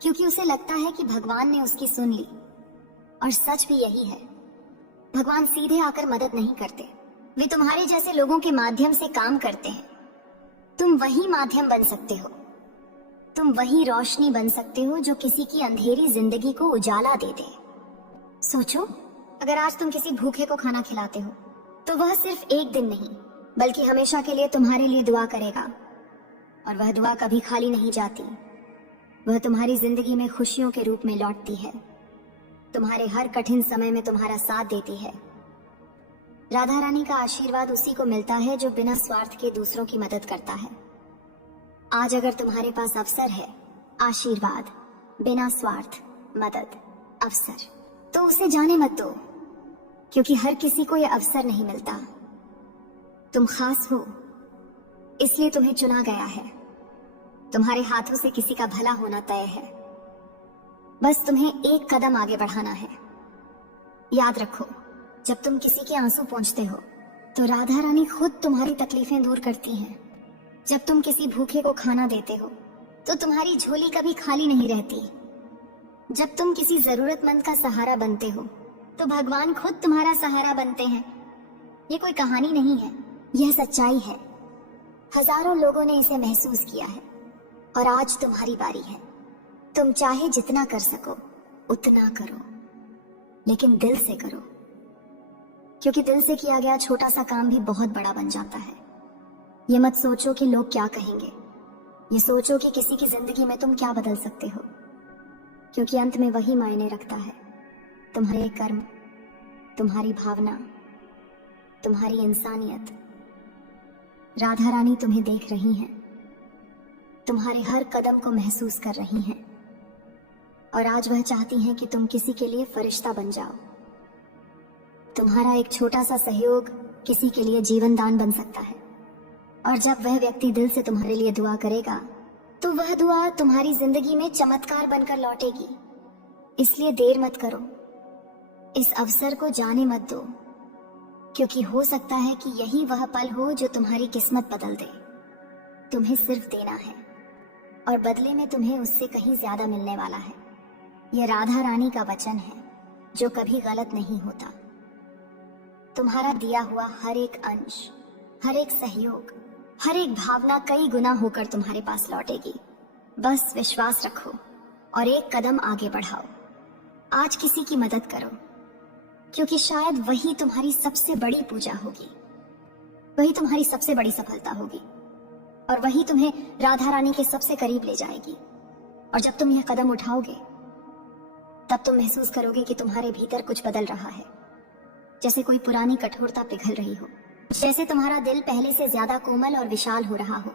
क्योंकि उसे लगता है कि भगवान ने उसकी सुन ली। और सच भी यही है, भगवान सीधे आकर मदद नहीं करते, वे तुम्हारे जैसे लोगों के माध्यम से काम करते हैं। तुम वही माध्यम बन सकते हो, तुम वही रोशनी बन सकते हो जो किसी की अंधेरी जिंदगी को उजाला दे दे। सोचो, अगर आज तुम किसी भूखे को खाना खिलाते हो तो वह सिर्फ एक दिन नहीं बल्कि हमेशा के लिए तुम्हारे लिए दुआ करेगा। और वह दुआ कभी खाली नहीं जाती, वह तुम्हारी जिंदगी में खुशियों के रूप में लौटती है, तुम्हारे हर कठिन समय में तुम्हारा साथ देती है। राधा रानी का आशीर्वाद उसी को मिलता है जो बिना स्वार्थ के दूसरों की मदद करता है। आज अगर तुम्हारे पास अवसर है, आशीर्वाद, बिना स्वार्थ, मदद, अवसर, तो उसे जाने मत दो, क्योंकि हर किसी को यह अवसर नहीं मिलता। तुम खास हो, इसलिए तुम्हें चुना गया है। तुम्हारे हाथों से किसी का भला होना तय है, बस तुम्हें एक कदम आगे बढ़ाना है। याद रखो, जब तुम किसी के आंसू पोंछते हो तो राधा रानी खुद तुम्हारी तकलीफें दूर करती हैं। जब तुम किसी भूखे को खाना देते हो तो तुम्हारी झोली कभी खाली नहीं रहती। जब तुम किसी जरूरतमंद का सहारा बनते हो तो भगवान खुद तुम्हारा सहारा बनते हैं। ये कोई कहानी नहीं है, यह सच्चाई है। हजारों लोगों ने इसे महसूस किया है और आज तुम्हारी बारी है। तुम चाहे जितना कर सको उतना करो, लेकिन दिल से करो, क्योंकि दिल से किया गया छोटा सा काम भी बहुत बड़ा बन जाता है। ये मत सोचो कि लोग क्या कहेंगे, ये सोचो कि किसी की जिंदगी में तुम क्या बदल सकते हो, क्योंकि अंत में वही मायने रखता है। तुम्हारे कर्म, तुम्हारी भावना, तुम्हारी इंसानियत। राधा रानी तुम्हें देख रही हैं, तुम्हारे हर कदम को महसूस कर रही हैं, और आज वह चाहती हैं कि तुम किसी के लिए फरिश्ता बन जाओ। तुम्हारा एक छोटा सा सहयोग किसी के लिए जीवन दान बन सकता है, और जब वह व्यक्ति दिल से तुम्हारे लिए दुआ करेगा तो वह दुआ तुम्हारी जिंदगी में चमत्कार बनकर लौटेगी। इसलिए देर मत करो, इस अवसर को जाने मत दो, क्योंकि हो सकता है कि यही वह पल हो जो तुम्हारी किस्मत बदल दे। तुम्हें सिर्फ देना है और बदले में तुम्हें उससे कहीं ज्यादा मिलने वाला है। यह राधा रानी का वचन है जो कभी गलत नहीं होता। तुम्हारा दिया हुआ हर एक अंश, हर एक सहयोग, हर एक भावना कई गुना होकर तुम्हारे पास लौटेगी। बस विश्वास रखो और एक कदम आगे बढ़ाओ। आज किसी की मदद करो, क्योंकि शायद वही तुम्हारी सबसे बड़ी पूजा होगी, वही तुम्हारी सबसे बड़ी सफलता होगी, और वही तुम्हें राधा रानी के सबसे करीब ले जाएगी। और जब तुम यह कदम उठाओगे तब तुम महसूस करोगे कि तुम्हारे भीतर कुछ बदल रहा है, जैसे कोई पुरानी कठोरता पिघल रही हो, जैसे तुम्हारा दिल पहले से ज्यादा कोमल और विशाल हो रहा हो।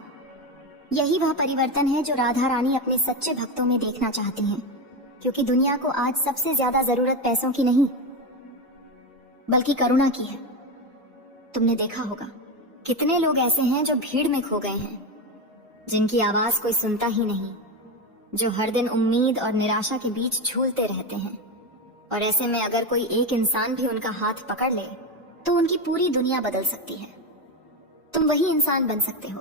यही वह परिवर्तन है जो राधा रानी अपने सच्चे भक्तों में देखना चाहती हैं, क्योंकि दुनिया को आज सबसे ज्यादा जरूरत पैसों की नहीं बल्कि करुणा की है। तुमने देखा होगा कितने लोग ऐसे हैं जो भीड़ में खो गए हैं, जिनकी आवाज कोई सुनता ही नहीं, जो हर दिन उम्मीद और निराशा के बीच झूलते रहते हैं। और ऐसे में अगर कोई एक इंसान भी उनका हाथ पकड़ ले तो उनकी पूरी दुनिया बदल सकती है। तुम वही इंसान बन सकते हो।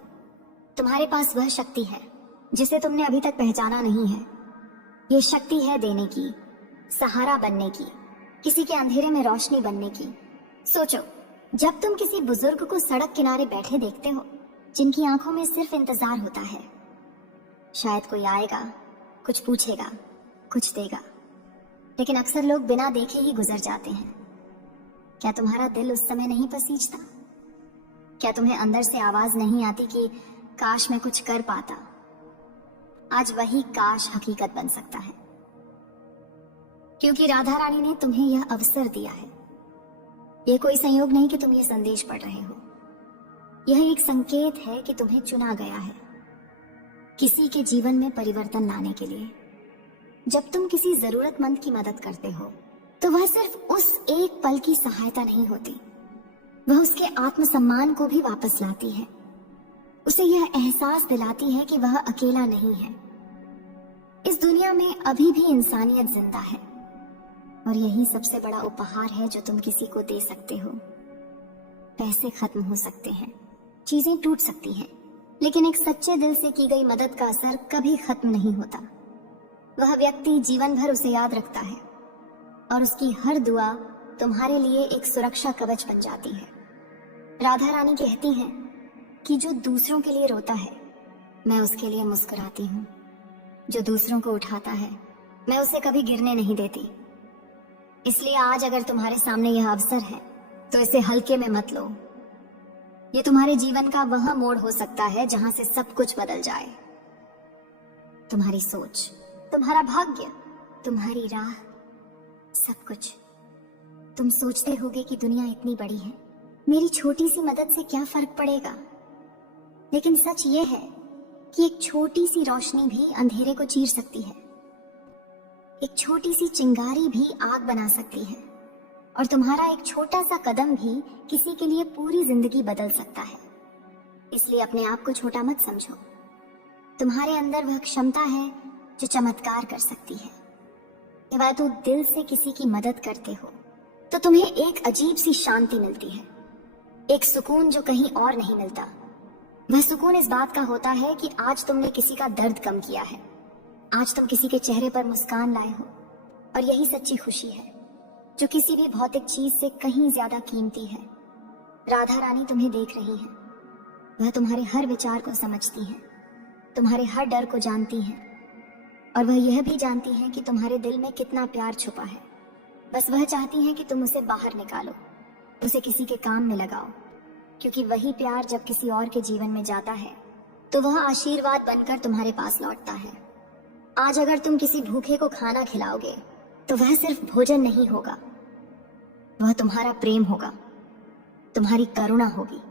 तुम्हारे पास वह शक्ति है जिसे तुमने अभी तक पहचाना नहीं है। ये शक्ति है देने की, सहारा बनने की, किसी के अंधेरे में रोशनी बनने की। सोचो, जब तुम किसी बुजुर्ग को सड़क किनारे बैठे देखते हो, जिनकी आंखों में सिर्फ इंतजार होता है, शायद कोई आएगा, कुछ पूछेगा, कुछ देगा, लेकिन अक्सर लोग बिना देखे ही गुजर जाते हैं। क्या तुम्हारा दिल उस समय नहीं पसीजता? क्या तुम्हें अंदर से आवाज नहीं आती कि काश मैं कुछ कर पाता? आज वही काश हकीकत बन सकता है, क्योंकि राधा रानी ने तुम्हें यह अवसर दिया है। यह कोई संयोग नहीं कि तुम ये संदेश पढ़ रहे हो, यह एक संकेत है कि तुम्हें चुना गया है किसी के जीवन में परिवर्तन लाने के लिए। जब तुम किसी जरूरतमंद की मदद करते हो तो वह सिर्फ उस एक पल की सहायता नहीं होती, वह उसके आत्मसम्मान को भी वापस लाती है। उसे यह एहसास दिलाती है कि वह अकेला नहीं है। इस दुनिया में अभी भी इंसानियत जिंदा है, और यही सबसे बड़ा उपहार है जो तुम किसी को दे सकते हो। पैसे खत्म हो सकते हैं, चीजें टूट सकती हैं, लेकिन एक सच्चे दिल से की गई मदद का असर कभी खत्म नहीं होता। वह व्यक्ति जीवन भर उसे याद रखता है, और उसकी हर दुआ तुम्हारे लिए एक सुरक्षा कवच बन जाती है। राधा रानी कहती हैं कि जो दूसरों के लिए रोता है, मैं उसके लिए मुस्कुराती हूँ। जो दूसरों को उठाता है, मैं उसे कभी गिरने नहीं देती। इसलिए आज अगर तुम्हारे सामने यह अवसर है तो इसे हल्के में मत लो। ये तुम्हारे जीवन का वह मोड़ हो सकता है जहां से सब कुछ बदल जाए। तुम्हारी सोच, तुम्हारा भाग्य, तुम्हारी राह, सब कुछ। तुम सोचते होगे कि दुनिया इतनी बड़ी है, मेरी छोटी सी मदद से क्या फर्क पड़ेगा। लेकिन सच ये है कि एक छोटी सी रोशनी भी अंधेरे को चीर सकती है, एक छोटी सी चिंगारी भी आग बना सकती है, और तुम्हारा एक छोटा सा कदम भी किसी के लिए पूरी जिंदगी बदल सकता है। इसलिए अपने आप को छोटा मत समझो। तुम्हारे अंदर वह क्षमता है जो चमत्कार कर सकती है। जब तुम दिल से किसी की मदद करते हो तो तुम्हें एक अजीब सी शांति मिलती है, एक सुकून जो कहीं और नहीं मिलता। वह सुकून इस बात का होता है कि आज तुमने किसी का दर्द कम किया है, आज तुम किसी के चेहरे पर मुस्कान लाए हो, और यही सच्ची खुशी है जो किसी भी भौतिक चीज से कहीं ज्यादा कीमती है। राधा रानी तुम्हें देख रही है। वह तुम्हारे हर विचार को समझती है, तुम्हारे हर डर को जानती है, और वह यह भी जानती है कि तुम्हारे दिल में कितना प्यार छुपा है। बस वह चाहती है कि तुम उसे बाहर निकालो, उसे किसी के काम में लगाओ, क्योंकि वही प्यार जब किसी और के जीवन में जाता है तो वह आशीर्वाद बनकर तुम्हारे पास लौटता है। आज अगर तुम किसी भूखे को खाना खिलाओगे तो वह सिर्फ भोजन नहीं होगा, वह तुम्हारा प्रेम होगा, तुम्हारी करुणा होगी,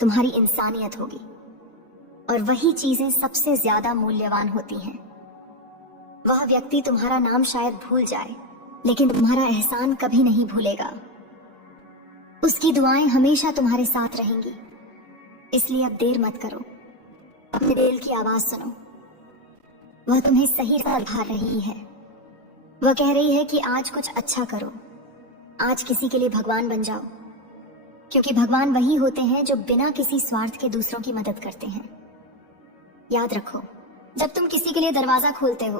तुम्हारी इंसानियत होगी। और वही चीजें सबसे ज्यादा मूल्यवान होती हैं। वह व्यक्ति तुम्हारा नाम शायद भूल जाए, लेकिन तुम्हारा एहसान कभी नहीं भूलेगा। उसकी दुआएं हमेशा तुम्हारे साथ रहेंगी। इसलिए अब देर मत करो, अपने दिल की आवाज सुनो। वह तुम्हें सही राह दिखा रही है। वह कह रही है कि आज कुछ अच्छा करो, आज किसी के लिए भगवान बन जाओ, क्योंकि भगवान वही होते हैं जो बिना किसी स्वार्थ के दूसरों की मदद करते हैं। याद रखो, जब तुम किसी के लिए दरवाजा खोलते हो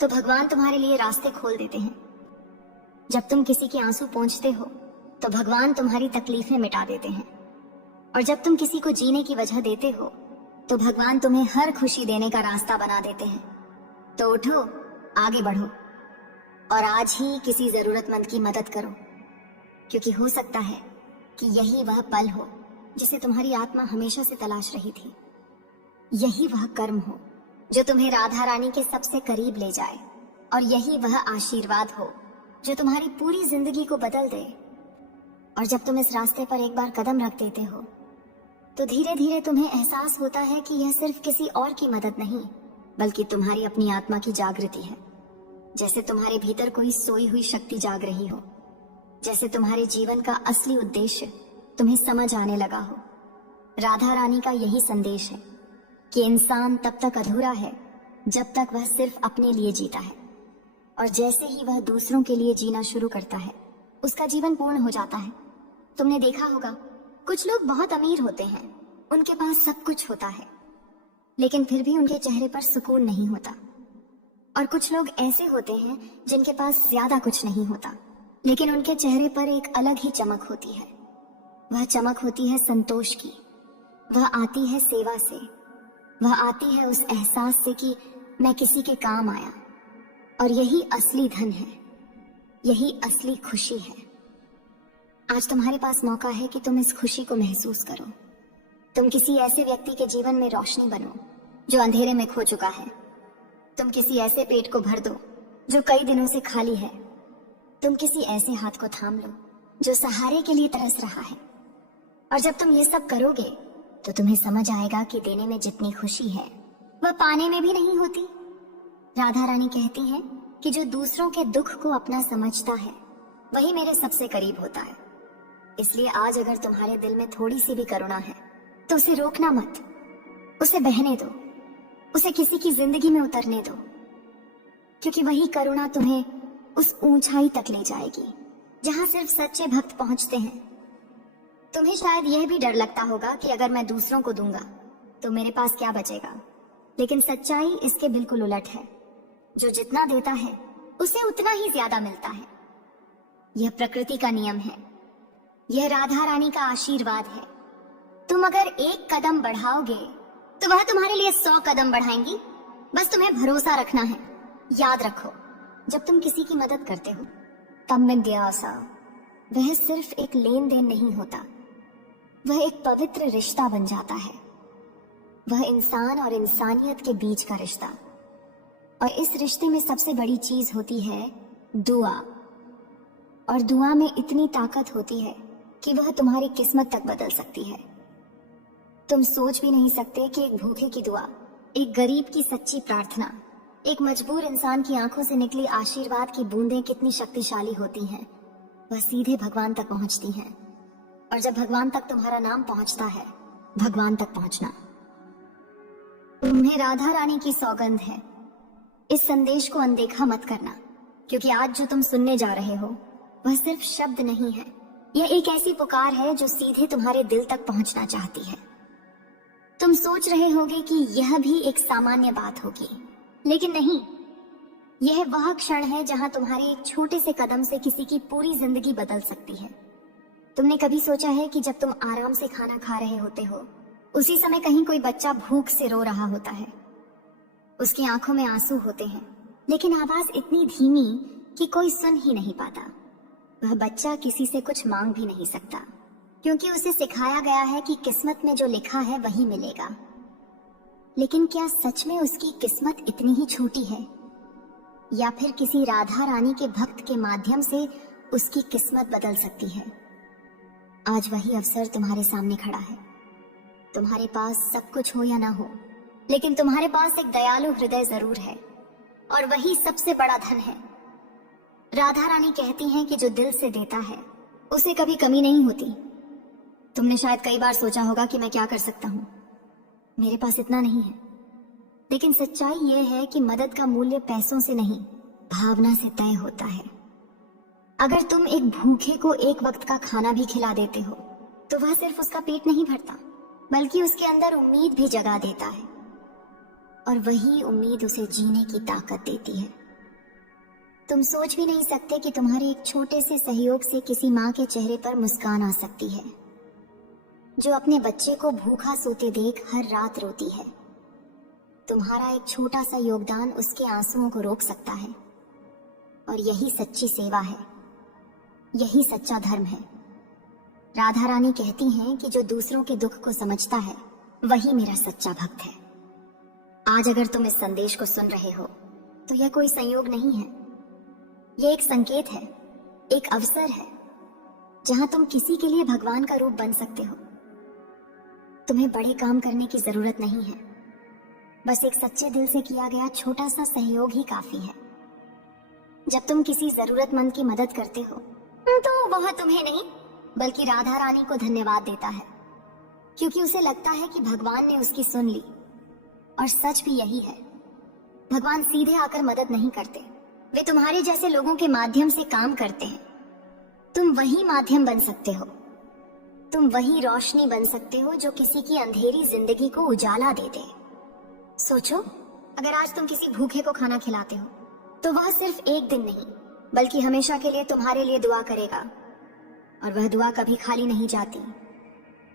तो भगवान तुम्हारे लिए रास्ते खोल देते हैं। जब तुम किसी के आंसू पोंछते हो तो भगवान तुम्हारी तकलीफें मिटा देते हैं। और जब तुम किसी को जीने की वजह देते हो तो भगवान तुम्हें हर खुशी देने का रास्ता बना देते हैं। तो उठो, आगे बढ़ो और आज ही किसी जरूरतमंद की मदद करो, क्योंकि हो सकता है कि यही वह पल हो जिसे तुम्हारी आत्मा हमेशा से तलाश रही थी। यही वह कर्म हो जो तुम्हें राधा रानी के सबसे करीब ले जाए, और यही वह आशीर्वाद हो जो तुम्हारी पूरी जिंदगी को बदल दे। और जब तुम इस रास्ते पर एक बार कदम रख देते हो तो धीरे धीरे तुम्हें एहसास होता है कि यह सिर्फ किसी और की मदद नहीं, बल्कि तुम्हारी अपनी आत्मा की जागृति है। जैसे तुम्हारे भीतर कोई सोई हुई शक्ति जाग रही हो, जैसे तुम्हारे जीवन का असली उद्देश्य तुम्हें समझ आने लगा हो। राधा रानी का यही संदेश है कि इंसान तब तक अधूरा है जब तक वह सिर्फ अपने लिए जीता है, और जैसे ही वह दूसरों के लिए जीना शुरू करता है उसका जीवन पूर्ण हो जाता है। तुमने देखा होगा, कुछ लोग बहुत अमीर होते हैं, उनके पास सब कुछ होता है, लेकिन फिर भी उनके चेहरे पर सुकून नहीं होता। और कुछ लोग ऐसे होते हैं जिनके पास ज्यादा कुछ नहीं होता, लेकिन उनके चेहरे पर एक अलग ही चमक होती है। वह चमक होती है संतोष की। वह आती है सेवा से, वह आती है उस एहसास से कि मैं किसी के काम आया। और यही असली धन है, यही असली खुशी है। आज तुम्हारे पास मौका है कि तुम इस खुशी को महसूस करो। तुम किसी ऐसे व्यक्ति के जीवन में रोशनी बनो जो अंधेरे में खो चुका है। तुम किसी ऐसे पेट को भर दो जो कई दिनों से खाली है। तुम किसी ऐसे हाथ को थाम लो जो सहारे के लिए तरस रहा है। और जब तुम ये सब करोगे तो तुम्हें समझ आएगा कि देने में जितनी खुशी है वह पाने में भी नहीं होती। राधा रानी कहती हैं कि जो दूसरों के दुख को अपना समझता है वही मेरे सबसे करीब होता है। इसलिए आज अगर तुम्हारे दिल में थोड़ी सी भी करुणा है तो उसे रोकना मत, उसे बहने दो, उसे किसी की जिंदगी में उतरने दो, क्योंकि वही करुणा तुम्हें उस ऊंचाई तक ले जाएगी जहां सिर्फ सच्चे भक्त पहुंचते हैं। तुम्हें शायद यह भी डर लगता होगा कि अगर मैं दूसरों को दूंगा तो मेरे पास क्या बचेगा, लेकिन सच्चाई इसके बिल्कुल उलट है। जो जितना देता है उसे उतना ही ज्यादा मिलता है। यह प्रकृति का नियम है, यह राधा रानी का आशीर्वाद है। तुम अगर एक कदम बढ़ाओगे तो वह तुम्हारे लिए 100 कदम बढ़ाएंगी। बस तुम्हें भरोसा रखना है। याद रखो, जब तुम किसी की मदद करते हो तब में दियासा वह सिर्फ एक लेन देन नहीं होता, वह एक पवित्र रिश्ता बन जाता है। वह इंसान और इंसानियत के बीच का रिश्ता। और इस रिश्ते में सबसे बड़ी चीज होती है दुआ। और दुआ में इतनी ताकत होती है कि वह तुम्हारी किस्मत तक बदल सकती है। तुम सोच भी नहीं सकते कि एक भूखे की दुआ, एक गरीब की सच्ची प्रार्थना, एक मजबूर इंसान की आंखों से निकली आशीर्वाद की बूंदें कितनी शक्तिशाली होती हैं। वह सीधे भगवान तक पहुंचती हैं। और जब भगवान तक तुम्हारा नाम पहुंचता है, भगवान तक पहुंचना। तुम्हें राधा रानी की सौगंध है, इस संदेश को अनदेखा मत करना, क्योंकि आज जो तुम सुनने जा रहे हो वह सिर्फ शब्द नहीं है। यह एक ऐसी पुकार है जो सीधे तुम्हारे दिल तक पहुंचना चाहती है। तुम सोच रहे होगे कि यह भी एक सामान्य बात होगी, लेकिन नहीं। यह वह क्षण है जहां तुम्हारे एक छोटे से कदम से किसी की पूरी जिंदगी बदल सकती है। तुमने कभी सोचा है कि जब तुम आराम से खाना खा रहे होते हो, उसी समय कहीं कोई बच्चा भूख से रो रहा होता है। उसकी आंखों में आंसू होते हैं, लेकिन आवाज इतनी धीमी कि कोई सुन ही नहीं पाता। वह बच्चा किसी से कुछ मांग भी नहीं सकता, क्योंकि उसे सिखाया गया है कि किस्मत में जो लिखा है वही मिलेगा। लेकिन क्या सच में उसकी किस्मत इतनी ही छोटी है, या फिर किसी राधा रानी के भक्त के माध्यम से उसकी किस्मत बदल सकती है? आज वही अवसर तुम्हारे सामने खड़ा है। तुम्हारे पास सब कुछ हो या ना हो, लेकिन तुम्हारे पास एक दयालु हृदय जरूर है, और वही सबसे बड़ा धन है। राधा रानी कहती हैं कि जो दिल से देता है उसे कभी कमी नहीं होती। तुमने शायद कई बार सोचा होगा कि मैं क्या कर सकता हूं, मेरे पास इतना नहीं है। लेकिन सच्चाई यह है कि मदद का मूल्य पैसों से नहीं, भावना से तय होता है। अगर तुम एक भूखे को एक वक्त का खाना भी खिला देते हो, तो वह सिर्फ उसका पेट नहीं भरता, बल्कि उसके अंदर उम्मीद भी जगा देता है, और वही उम्मीद उसे जीने की ताकत देती है। तुम सोच भी नहीं सकते कि तुम्हारे एक छोटे से सहयोग से किसी माँ के चेहरे पर मुस्कान आ सकती है, जो अपने बच्चे को भूखा सोते देख हर रात रोती है। तुम्हारा एक छोटा सा योगदान उसके आंसुओं को रोक सकता है, और यही सच्ची सेवा है, यही सच्चा धर्म है। राधा रानी कहती हैं कि जो दूसरों के दुख को समझता है वही मेरा सच्चा भक्त है। आज अगर तुम इस संदेश को सुन रहे हो, तो यह कोई संयोग नहीं है, यह एक संकेत है, एक अवसर है, जहां तुम किसी के लिए भगवान का रूप बन सकते हो। तुम्हें बड़े काम करने की जरूरत नहीं है, बस एक सच्चे दिल से किया गया छोटा सा सहयोग ही काफी है। जब तुम किसी जरूरतमंद की मदद करते हो, तो वह तुम्हें नहीं बल्कि राधा रानी को धन्यवाद देता है, क्योंकि उसे लगता है कि भगवान ने उसकी सुन ली। और सच भी यही है, भगवान सीधे आकर मदद नहीं करते, वे तुम्हारे जैसे लोगों के माध्यम से काम करते हैं। तुम वही माध्यम बन सकते हो, तुम वही रोशनी बन सकते हो जो किसी की अंधेरी जिंदगी को उजाला दे दे। सोचो, अगर आज तुम किसी भूखे को खाना खिलाते हो, तो वह सिर्फ एक दिन नहीं बल्कि हमेशा के लिए तुम्हारे लिए दुआ करेगा, और वह दुआ कभी खाली नहीं जाती।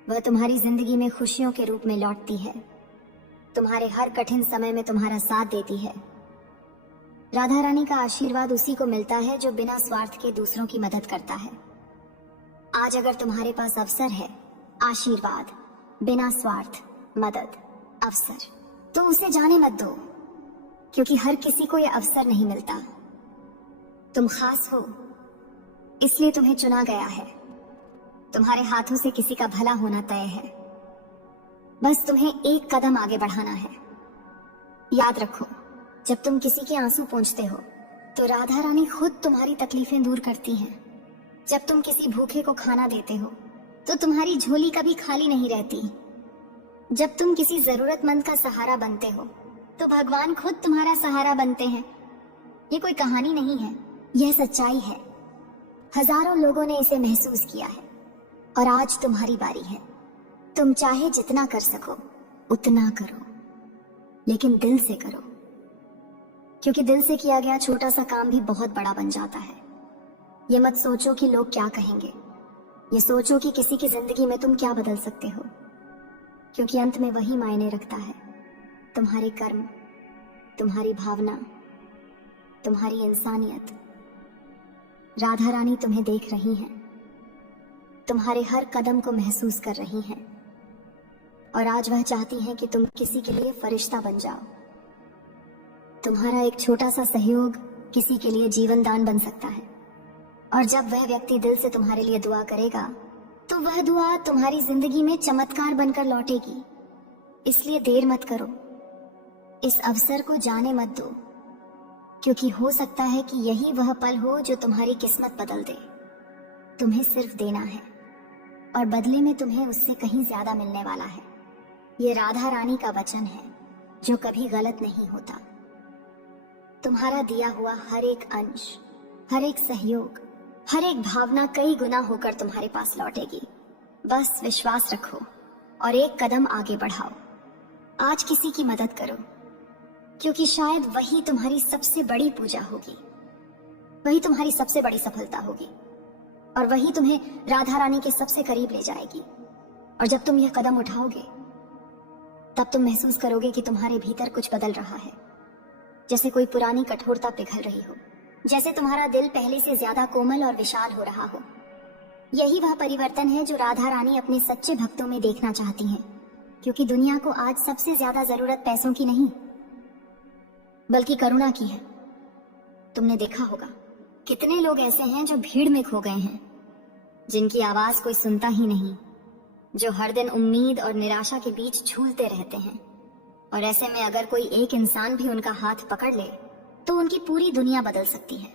वह तुम्हारी जिंदगी में खुशियों के रूप में लौटती है, तुम्हारे हर कठिन समय में तुम्हारा साथ देती है। राधा रानी का आशीर्वाद उसी को मिलता है जो बिना स्वार्थ के दूसरों की मदद करता है। आज अगर तुम्हारे पास अवसर है, आशीर्वाद, बिना स्वार्थ, मदद, अवसर, तो उसे जाने मत दो, क्योंकि हर किसी को यह अवसर नहीं मिलता। तुम खास हो, इसलिए तुम्हें चुना गया है। तुम्हारे हाथों से किसी का भला होना तय है, बस तुम्हें एक कदम आगे बढ़ाना है। याद रखो, जब तुम किसी के आंसू पोंछते हो, तो राधा रानी खुद तुम्हारी तकलीफें दूर करती हैं। जब तुम किसी भूखे को खाना देते हो, तो तुम्हारी झोली कभी खाली नहीं रहती। जब तुम किसी जरूरतमंद का सहारा बनते हो, तो भगवान खुद तुम्हारा सहारा बनते हैं। ये कोई कहानी नहीं है, यह सच्चाई है। हजारों लोगों ने इसे महसूस किया है, और आज तुम्हारी बारी है। तुम चाहे जितना कर सको उतना करो, लेकिन दिल से करो, क्योंकि दिल से किया गया छोटा सा काम भी बहुत बड़ा बन जाता है। ये मत सोचो कि लोग क्या कहेंगे, ये सोचो कि किसी की जिंदगी में तुम क्या बदल सकते हो, क्योंकि अंत में वही मायने रखता है, तुम्हारे कर्म, तुम्हारी भावना, तुम्हारी इंसानियत। राधा रानी तुम्हें देख रही हैं, तुम्हारे हर कदम को महसूस कर रही हैं, और आज वह चाहती हैं कि तुम किसी के लिए फरिश्ता बन जाओ। तुम्हारा एक छोटा सा सहयोग किसी के लिए जीवन दान बन सकता है, और जब वह व्यक्ति दिल से तुम्हारे लिए दुआ करेगा, तो वह दुआ तुम्हारी जिंदगी में चमत्कार बनकर लौटेगी। इसलिए देर मत करो, इस अवसर को जाने मत दो, क्योंकि हो सकता है कि यही वह पल हो जो तुम्हारी किस्मत बदल दे। तुम्हें सिर्फ देना है, और बदले में तुम्हें उससे कहीं ज्यादा मिलने वाला है। ये राधा रानी का वचन है, जो कभी गलत नहीं होता। तुम्हारा दिया हुआ हर एक अंश, हर एक सहयोग, हर एक भावना कई गुना होकर तुम्हारे पास लौटेगी। बस विश्वास रखो और एक कदम आगे बढ़ाओ। आज किसी की मदद करो, क्योंकि शायद वही तुम्हारी सबसे बड़ी पूजा होगी, वही तुम्हारी सबसे बड़ी सफलता होगी। और वही तुम्हें राधा रानी के सबसे करीब ले जाएगी। और जब तुम यह कदम उठाओगे तब तुम महसूस करोगे कि तुम्हारे भीतर कुछ बदल रहा है, जैसे कोई पुरानी कठोरता पिघल रही हो, जैसे तुम्हारा दिल पहले से ज्यादा कोमल और विशाल हो रहा हो। यही वह परिवर्तन है जो राधा रानी अपने सच्चे भक्तों में देखना चाहती हैं, क्योंकि दुनिया को आज सबसे ज्यादा जरूरत पैसों की नहीं बल्कि करुणा की है। तुमने देखा होगा कितने लोग ऐसे हैं जो भीड़ में खो गए हैं, जिनकी आवाज कोई सुनता ही नहीं, जो हर दिन उम्मीद और निराशा के बीच झूलते रहते हैं। और ऐसे में अगर कोई एक इंसान भी उनका हाथ पकड़ ले तो उनकी पूरी दुनिया बदल सकती है।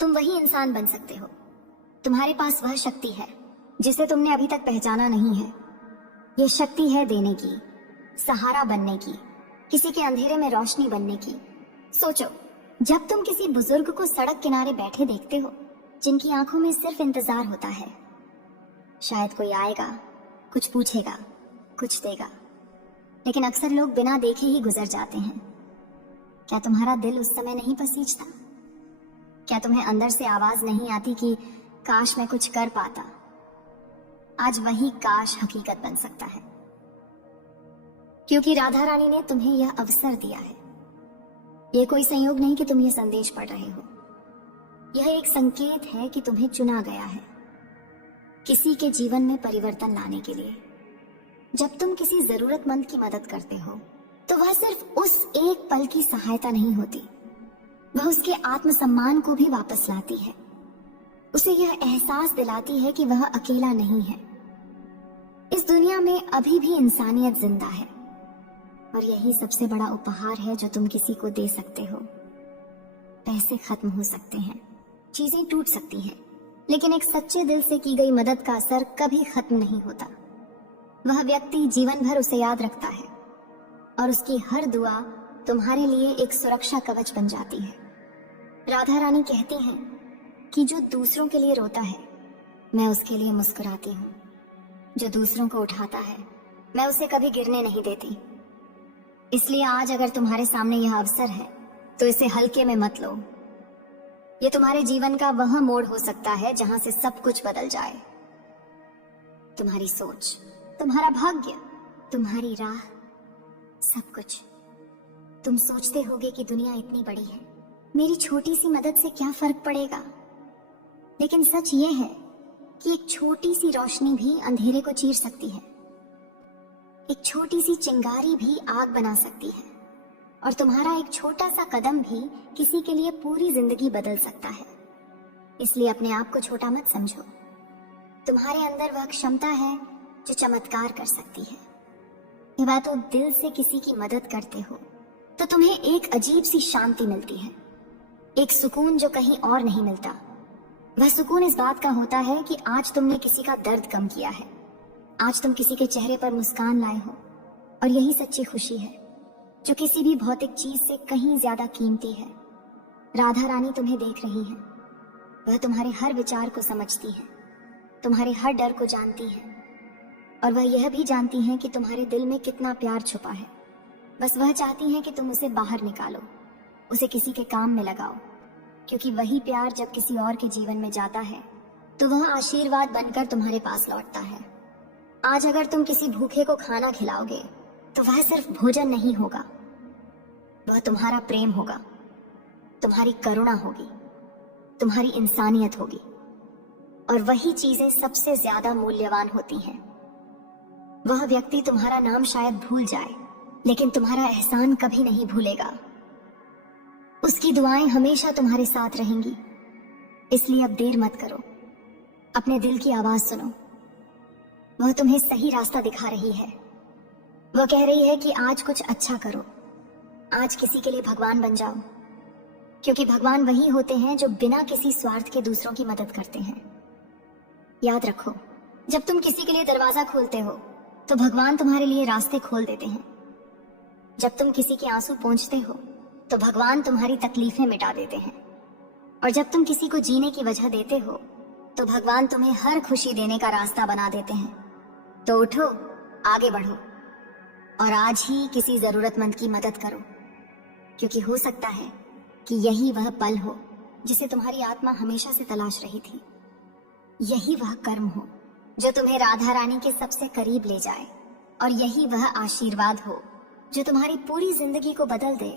तुम वही इंसान बन सकते हो। तुम्हारे पास वह शक्ति है जिसे तुमने अभी तक पहचाना नहीं है। यह शक्ति है देने की, सहारा बनने की, किसी के अंधेरे में रोशनी बनने की। सोचो, जब तुम किसी बुजुर्ग को सड़क किनारे बैठे देखते हो, जिनकी आंखों में सिर्फ इंतजार होता है, शायद कोई आएगा, कुछ पूछेगा, कुछ देगा, लेकिन अक्सर लोग बिना देखे ही गुजर जाते हैं। क्या तुम्हारा दिल उस समय नहीं पसीजता? क्या तुम्हें अंदर से आवाज नहीं आती कि काश मैं कुछ कर पाता? आज वही काश हकीकत बन सकता है, क्योंकि राधा रानी ने तुम्हें यह अवसर दिया है। यह कोई संयोग नहीं कि तुम यह संदेश पढ़ रहे हो। यह एक संकेत है कि तुम्हें चुना गया है किसी के जीवन में परिवर्तन लाने के लिए। जब तुम किसी जरूरतमंद की मदद करते हो तो वह सिर्फ उस एक पल की सहायता नहीं होती, वह उसके आत्मसम्मान को भी वापस लाती है। उसे यह एहसास दिलाती है कि वह अकेला नहीं है। इस दुनिया में अभी भी इंसानियत जिंदा है, और यही सबसे बड़ा उपहार है जो तुम किसी को दे सकते हो। पैसे खत्म हो सकते हैं, चीजें टूट सकती हैं, लेकिन एक सच्चे दिल से की गई मदद का असर कभी खत्म नहीं होता। वह व्यक्ति जीवन भर उसे याद रखता है, और उसकी हर दुआ तुम्हारे लिए एक सुरक्षा कवच बन जाती है। राधा रानी कहती हैं कि जो दूसरों के लिए रोता है, मैं उसके लिए मुस्कुराती हूँ। जो दूसरों को उठाता है, मैं उसे कभी गिरने नहीं देती। इसलिए आज अगर तुम्हारे सामने यह अवसर है तो इसे हल्के में मत लो। यह तुम्हारे जीवन का वह मोड़ हो सकता है जहां से सब कुछ बदल जाए। तुम्हारी सोच, तुम्हारा भाग्य, तुम्हारी राह, सब कुछ। तुम सोचते होगे कि दुनिया इतनी बड़ी है, मेरी छोटी सी मदद से क्या फर्क पड़ेगा। लेकिन सच ये है कि एक छोटी सी रोशनी भी अंधेरे को चीर सकती है। एक छोटी सी चिंगारी भी आग बना सकती है, और तुम्हारा एक छोटा सा कदम भी किसी के लिए पूरी जिंदगी बदल सकता है। इसलिए अपने आप को छोटा मत समझो। तुम्हारे अंदर वह क्षमता है जो चमत्कार कर सकती है। ये बातों दिल से किसी की मदद करते हो तो तुम्हें एक अजीब सी शांति मिलती है, एक सुकून जो कहीं और नहीं मिलता। वह सुकून इस बात का होता है कि आज तुमने किसी का दर्द कम किया है, आज तुम किसी के चेहरे पर मुस्कान लाए हो, और यही सच्ची खुशी है जो किसी भी भौतिक चीज से कहीं ज्यादा कीमती है। राधा रानी तुम्हें देख रही है, वह तुम्हारे हर विचार को समझती है, तुम्हारे हर डर को जानती है, और वह यह भी जानती है कि तुम्हारे दिल में कितना प्यार छुपा है। बस वह चाहती है कि तुम उसे बाहर निकालो, उसे किसी के काम में लगाओ, क्योंकि वही प्यार जब किसी और के जीवन में जाता है तो वह आशीर्वाद बनकर तुम्हारे पास लौटता है। आज अगर तुम किसी भूखे को खाना खिलाओगे तो वह सिर्फ भोजन नहीं होगा, वह तुम्हारा प्रेम होगा, तुम्हारी करुणा होगी, तुम्हारी इंसानियत होगी। और वही चीजें सबसे ज्यादा मूल्यवान होती हैं। वह व्यक्ति तुम्हारा नाम शायद भूल जाए, लेकिन तुम्हारा एहसान कभी नहीं भूलेगा। उसकी दुआएं हमेशा तुम्हारे साथ रहेंगी। इसलिए अब देर मत करो, अपने दिल की आवाज सुनो। वह तुम्हें सही रास्ता दिखा रही है। वह कह रही है कि आज कुछ अच्छा करो, आज किसी के लिए भगवान बन जाओ, क्योंकि भगवान वही होते हैं जो बिना किसी स्वार्थ के दूसरों की मदद करते हैं। याद रखो, जब तुम किसी के लिए दरवाजा खोलते हो तो भगवान तुम्हारे लिए रास्ते खोल देते हैं। जब तुम किसी के आंसू पोंछते हो तो भगवान तुम्हारी तकलीफें मिटा देते हैं। और जब तुम किसी को जीने की वजह देते हो तो भगवान तुम्हें हर खुशी देने का रास्ता बना देते हैं। तो उठो, आगे बढ़ो, और आज ही किसी जरूरतमंद की मदद करो, क्योंकि हो सकता है कि यही वह पल हो जिसे तुम्हारी आत्मा हमेशा से तलाश रही थी। यही वह कर्म हो जो तुम्हें राधा रानी के सबसे करीब ले जाए, और यही वह आशीर्वाद हो जो तुम्हारी पूरी जिंदगी को बदल दे।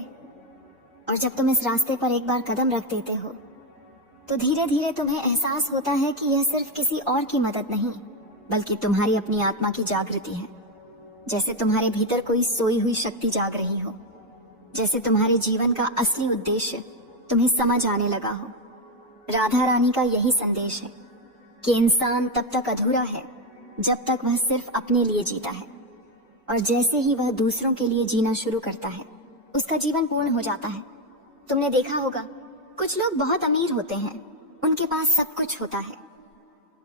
और जब तुम इस रास्ते पर एक बार कदम रख देते हो तो धीरे धीरे तुम्हें एहसास होता है कि यह सिर्फ किसी और की मदद नहीं बल्कि तुम्हारी अपनी आत्मा की जागृति है। जैसे तुम्हारे भीतर कोई सोई हुई शक्ति जाग रही हो, जैसे तुम्हारे जीवन का असली उद्देश्य तुम्हें समझ आने लगा हो। राधा रानी का यही संदेश है कि इंसान तब तक अधूरा है जब तक वह सिर्फ अपने लिए जीता है, और जैसे ही वह दूसरों के लिए जीना शुरू करता है उसका जीवन पूर्ण हो जाता है। तुमने देखा होगा, कुछ लोग बहुत अमीर होते हैं, उनके पास सब कुछ होता है,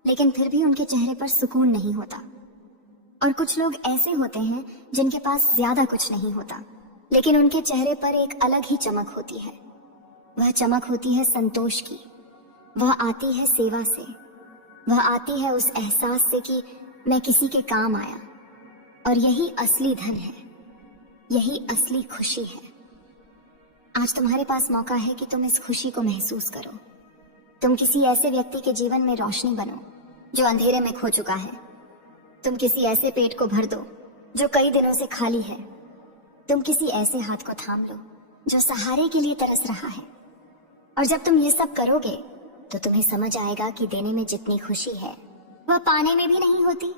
लेकिन फिर भी उनके चेहरे पर सुकून नहीं होता। और कुछ लोग ऐसे होते हैं जिनके पास ज्यादा कुछ नहीं होता, लेकिन उनके चेहरे पर एक अलग ही चमक होती है। वह चमक होती है संतोष की, वह आती है सेवा से, वह आती है उस एहसास से कि मैं किसी के काम आया। और यही असली धन है, यही असली खुशी है। आज तुम्हारे पास मौका है कि तुम इस खुशी को महसूस करो। तुम किसी ऐसे व्यक्ति के जीवन में रोशनी बनो जो अंधेरे में खो चुका है। तुम किसी ऐसे पेट को भर दो जो कई दिनों से खाली है। तुम किसी ऐसे हाथ को थाम लो जो सहारे के लिए तरस रहा है। और जब तुम ये सब करोगे तो तुम्हें समझ आएगा कि देने में जितनी खुशी है वह पाने में भी नहीं होती।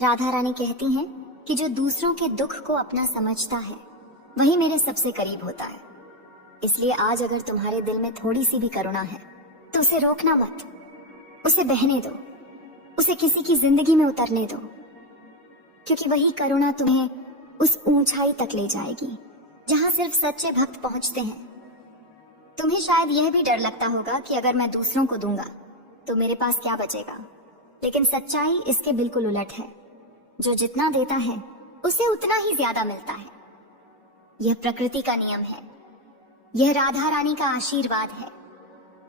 राधा रानी कहती हैं कि जो दूसरों के दुख को अपना समझता है वही मेरे सबसे करीब होता है। इसलिए आज अगर तुम्हारे दिल में थोड़ी सी भी करुणा है तो उसे रोकना मत, उसे बहने दो, उसे किसी की जिंदगी में उतरने दो, क्योंकि वही करुणा तुम्हें उस ऊंचाई तक ले जाएगी जहां सिर्फ सच्चे भक्त पहुंचते हैं। तुम्हें शायद यह भी डर लगता होगा कि अगर मैं दूसरों को दूंगा तो मेरे पास क्या बचेगा, लेकिन सच्चाई इसके बिल्कुल उलट है। जो जितना देता है उसे उतना ही ज्यादा मिलता है। यह प्रकृति का नियम है, यह राधा रानी का आशीर्वाद है।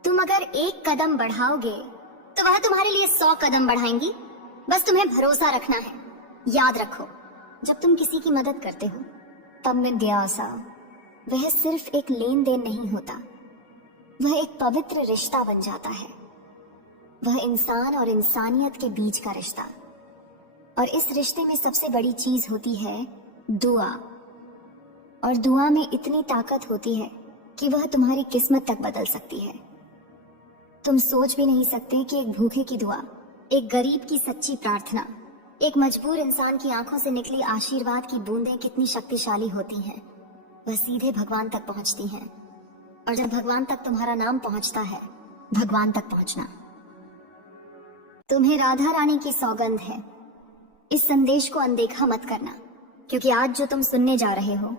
तुम अगर एक कदम बढ़ाओगे तो वह तुम्हारे लिए 100 कदम बढ़ाएंगी। बस तुम्हें भरोसा रखना है। याद रखो, जब तुम किसी की मदद करते हो तब विद्यासा वह सिर्फ एक लेन देन नहीं होता, वह एक पवित्र रिश्ता बन जाता है। वह इंसान और इंसानियत के बीच का रिश्ता। और इस रिश्ते में सबसे बड़ी चीज होती है दुआ। और दुआ में इतनी ताकत होती है कि वह तुम्हारी किस्मत तक बदल सकती है। तुम सोच भी नहीं सकते कि एक भूखे की दुआ, एक गरीब की सच्ची प्रार्थना, एक मजबूर इंसान की आंखों से निकली आशीर्वाद की बूंदें कितनी शक्तिशाली होती हैं। वह सीधे भगवान तक पहुंचती हैं। और जब भगवान तक तुम्हारा नाम पहुंचता है, भगवान तक पहुंचना। तुम्हें राधा रानी की सौगंध है, इस संदेश को अनदेखा मत करना, क्योंकि आज जो तुम सुनने जा रहे हो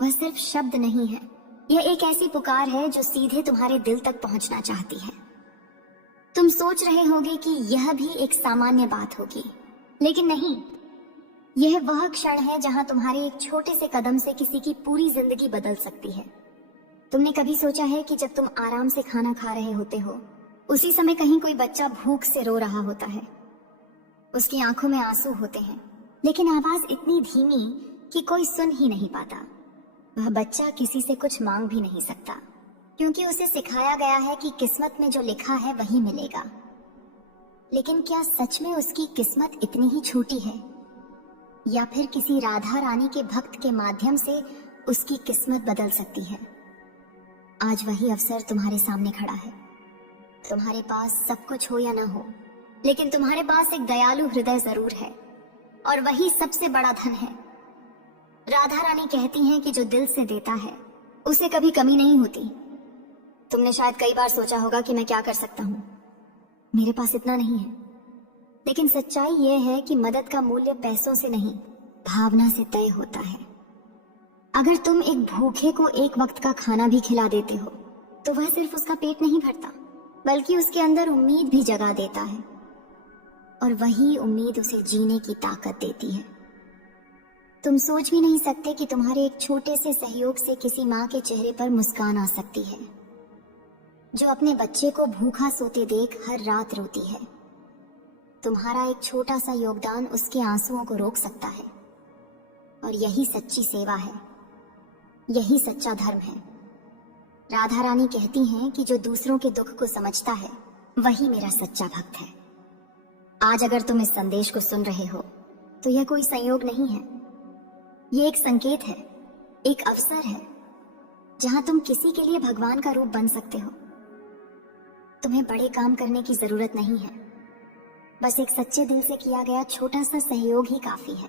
वह सिर्फ शब्द नहीं है, यह एक ऐसी पुकार है जो सीधे तुम्हारे दिल तक पहुंचना चाहती है। तुम सोच रहे होगे कि यह भी एक सामान्य बात होगी, लेकिन नहीं, यह वह क्षण है जहां तुम्हारे एक छोटे से कदम से किसी की पूरी जिंदगी बदल सकती है। तुमने कभी सोचा है कि जब तुम आराम से खाना खा रहे होते हो, उसी समय कहीं कोई बच्चा भूख से रो रहा होता है। उसकी आंखों में आंसू होते हैं, लेकिन आवाज इतनी धीमी कि कोई सुन ही नहीं पाता। वह बच्चा किसी से कुछ मांग भी नहीं सकता, क्योंकि उसे सिखाया गया है कि किस्मत में जो लिखा है वही मिलेगा। लेकिन क्या सच में उसकी किस्मत इतनी ही छोटी है, या फिर किसी राधा रानी के भक्त के माध्यम से उसकी किस्मत बदल सकती है? आज वही अवसर तुम्हारे सामने खड़ा है। तुम्हारे पास सब कुछ हो या ना हो, लेकिन तुम्हारे पास एक दयालु हृदय जरूर है, और वही सबसे बड़ा धन है। राधा रानी कहती हैं कि जो दिल से देता है उसे कभी कमी नहीं होती। तुमने शायद कई बार सोचा होगा कि मैं क्या कर सकता हूँ, मेरे पास इतना नहीं है। लेकिन सच्चाई यह है कि मदद का मूल्य पैसों से नहीं, भावना से तय होता है। अगर तुम एक भूखे को एक वक्त का खाना भी खिला देते हो तो वह सिर्फ उसका पेट नहीं भरता, बल्कि उसके अंदर उम्मीद भी जगा देता है, और वही उम्मीद उसे जीने की ताकत देती है। तुम सोच भी नहीं सकते कि तुम्हारे एक छोटे से सहयोग से किसी माँ के चेहरे पर मुस्कान आ सकती है, जो अपने बच्चे को भूखा सोते देख हर रात रोती है। तुम्हारा एक छोटा सा योगदान उसके आंसुओं को रोक सकता है, और यही सच्ची सेवा है, यही सच्चा धर्म है। राधा रानी कहती हैं कि जो दूसरों के दुख को समझता है वही मेरा सच्चा भक्त है। आज अगर तुम इस संदेश को सुन रहे हो तो यह कोई संयोग नहीं है, ये एक संकेत है, एक अवसर है जहां तुम किसी के लिए भगवान का रूप बन सकते हो। तुम्हें बड़े काम करने की जरूरत नहीं है, बस एक सच्चे दिल से किया गया छोटा सा सहयोग ही काफी है।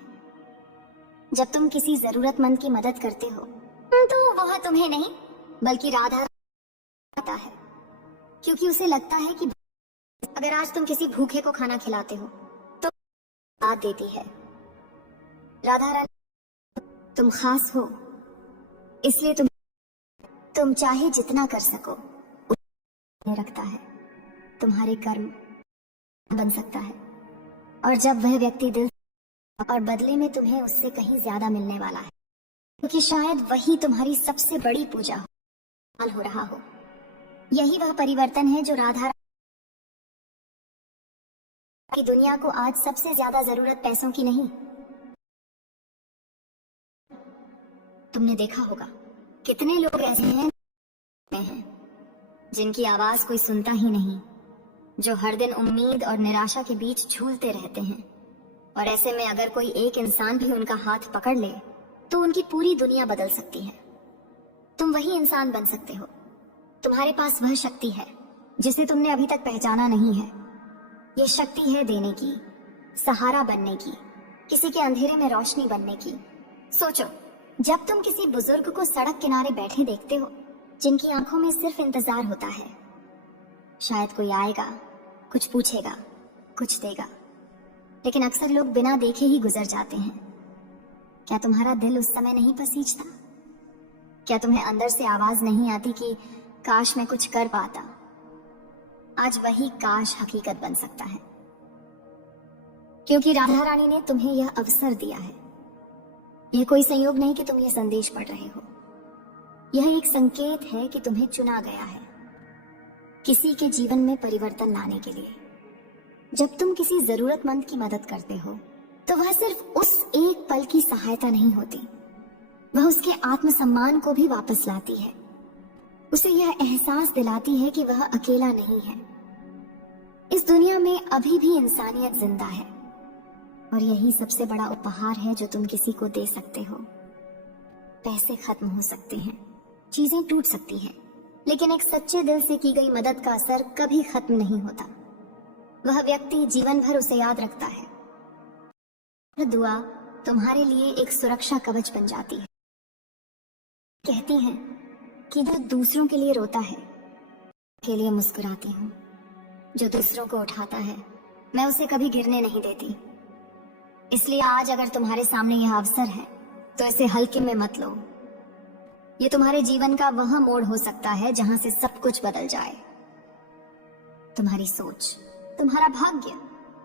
जब तुम किसी जरूरतमंद की मदद करते हो तो वह तुम्हें नहीं बल्कि राधा आता है, क्योंकि उसे लगता है कि अगर आज तुम किसी भूखे को खाना खिलाते हो तो साथ देती है। राधा रानी तुम खास हो, इसलिए तुम चाहे जितना कर सको उतना रखता है। तुम्हारे कर्म बन सकता है, और जब वह व्यक्ति दिल और बदले में तुम्हें उससे कहीं ज्यादा मिलने वाला है, क्योंकि शायद वही तुम्हारी सबसे बड़ी पूजा हो रहा हो। यही वह परिवर्तन है जो राधा की दुनिया को आज सबसे ज्यादा जरूरत पैसों की नहीं। तुमने देखा होगा कितने लोग ऐसे हैं जिनकी आवाज कोई सुनता ही नहीं, जो हर दिन उम्मीद और निराशा के बीच झूलते रहते हैं। और ऐसे में अगर कोई एक इंसान भी उनका हाथ पकड़ ले तो उनकी पूरी दुनिया बदल सकती है। तुम वही इंसान बन सकते हो। तुम्हारे पास वह शक्ति है जिसे तुमने अभी तक पहचाना नहीं है। यह शक्ति है देने की, सहारा बनने की, किसी के अंधेरे में रोशनी बनने की। सोचो, जब तुम किसी बुजुर्ग को सड़क किनारे बैठे देखते हो जिनकी आंखों में सिर्फ इंतजार होता है, शायद कोई आएगा, कुछ पूछेगा, कुछ देगा, लेकिन अक्सर लोग बिना देखे ही गुजर जाते हैं। क्या तुम्हारा दिल उस समय नहीं पसीजता? क्या तुम्हें अंदर से आवाज नहीं आती कि काश मैं कुछ कर पाता? आज वही काश हकीकत बन सकता है, क्योंकि राधा रानी ने तुम्हें यह अवसर दिया है। यह कोई संयोग नहीं कि तुम यह संदेश पढ़ रहे हो, यह एक संकेत है कि तुम्हें चुना गया है किसी के जीवन में परिवर्तन लाने के लिए। जब तुम किसी जरूरतमंद की मदद करते हो तो वह सिर्फ उस एक पल की सहायता नहीं होती, वह उसके आत्मसम्मान को भी वापस लाती है। उसे यह एहसास दिलाती है कि वह अकेला नहीं है। इस दुनिया में अभी भी इंसानियत जिंदा है, और यही सबसे बड़ा उपहार है जो तुम किसी को दे सकते हो। पैसे खत्म हो सकते हैं, चीजें टूट सकती हैं, लेकिन एक सच्चे दिल से की गई मदद का असर कभी खत्म नहीं होता। वह व्यक्ति जीवन भर उसे याद रखता है। वह दुआ तुम्हारे लिए एक सुरक्षा कवच बन जाती है। कहती हैं कि जो दूसरों के लिए रोता है के लिए मुस्कुराती हूँ, जो दूसरों को उठाता है मैं उसे कभी गिरने नहीं देती। इसलिए आज अगर तुम्हारे सामने यह अवसर है तो इसे हल्के में मत लो। ये तुम्हारे जीवन का वह मोड़ हो सकता है जहां से सब कुछ बदल जाए। तुम्हारी सोच, तुम्हारा भाग्य,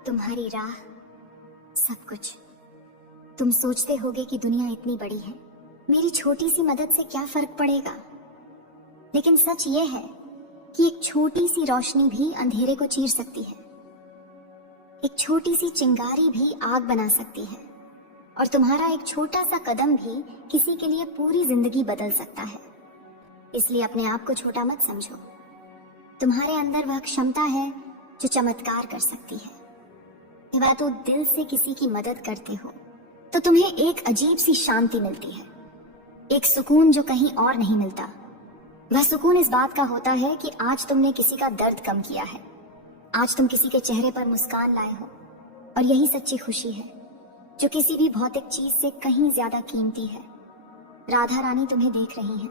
तुम्हारी राह, सब कुछ। तुम सोचते होगे कि दुनिया इतनी बड़ी है, मेरी छोटी सी मदद से क्या फर्क पड़ेगा? लेकिन सच ये है कि एक छोटी सी रोशनी भी अंधेरे को चीर सकती है, एक छोटी सी चिंगारी भी आग बना सकती है, और तुम्हारा एक छोटा सा कदम भी किसी के लिए पूरी जिंदगी बदल सकता है। इसलिए अपने आप को छोटा मत समझो। तुम्हारे अंदर वह क्षमता है जो चमत्कार कर सकती है। जब आप तो दिल से किसी की मदद करते हो तो तुम्हें एक अजीब सी शांति मिलती है, एक सुकून जो कहीं और नहीं मिलता। वह सुकून इस बात का होता है कि आज तुमने किसी का दर्द कम किया है, आज तुम किसी के चेहरे पर मुस्कान लाए हो, और यही सच्ची खुशी है जो किसी भी भौतिक चीज से कहीं ज्यादा कीमती है। राधा रानी तुम्हें देख रही हैं,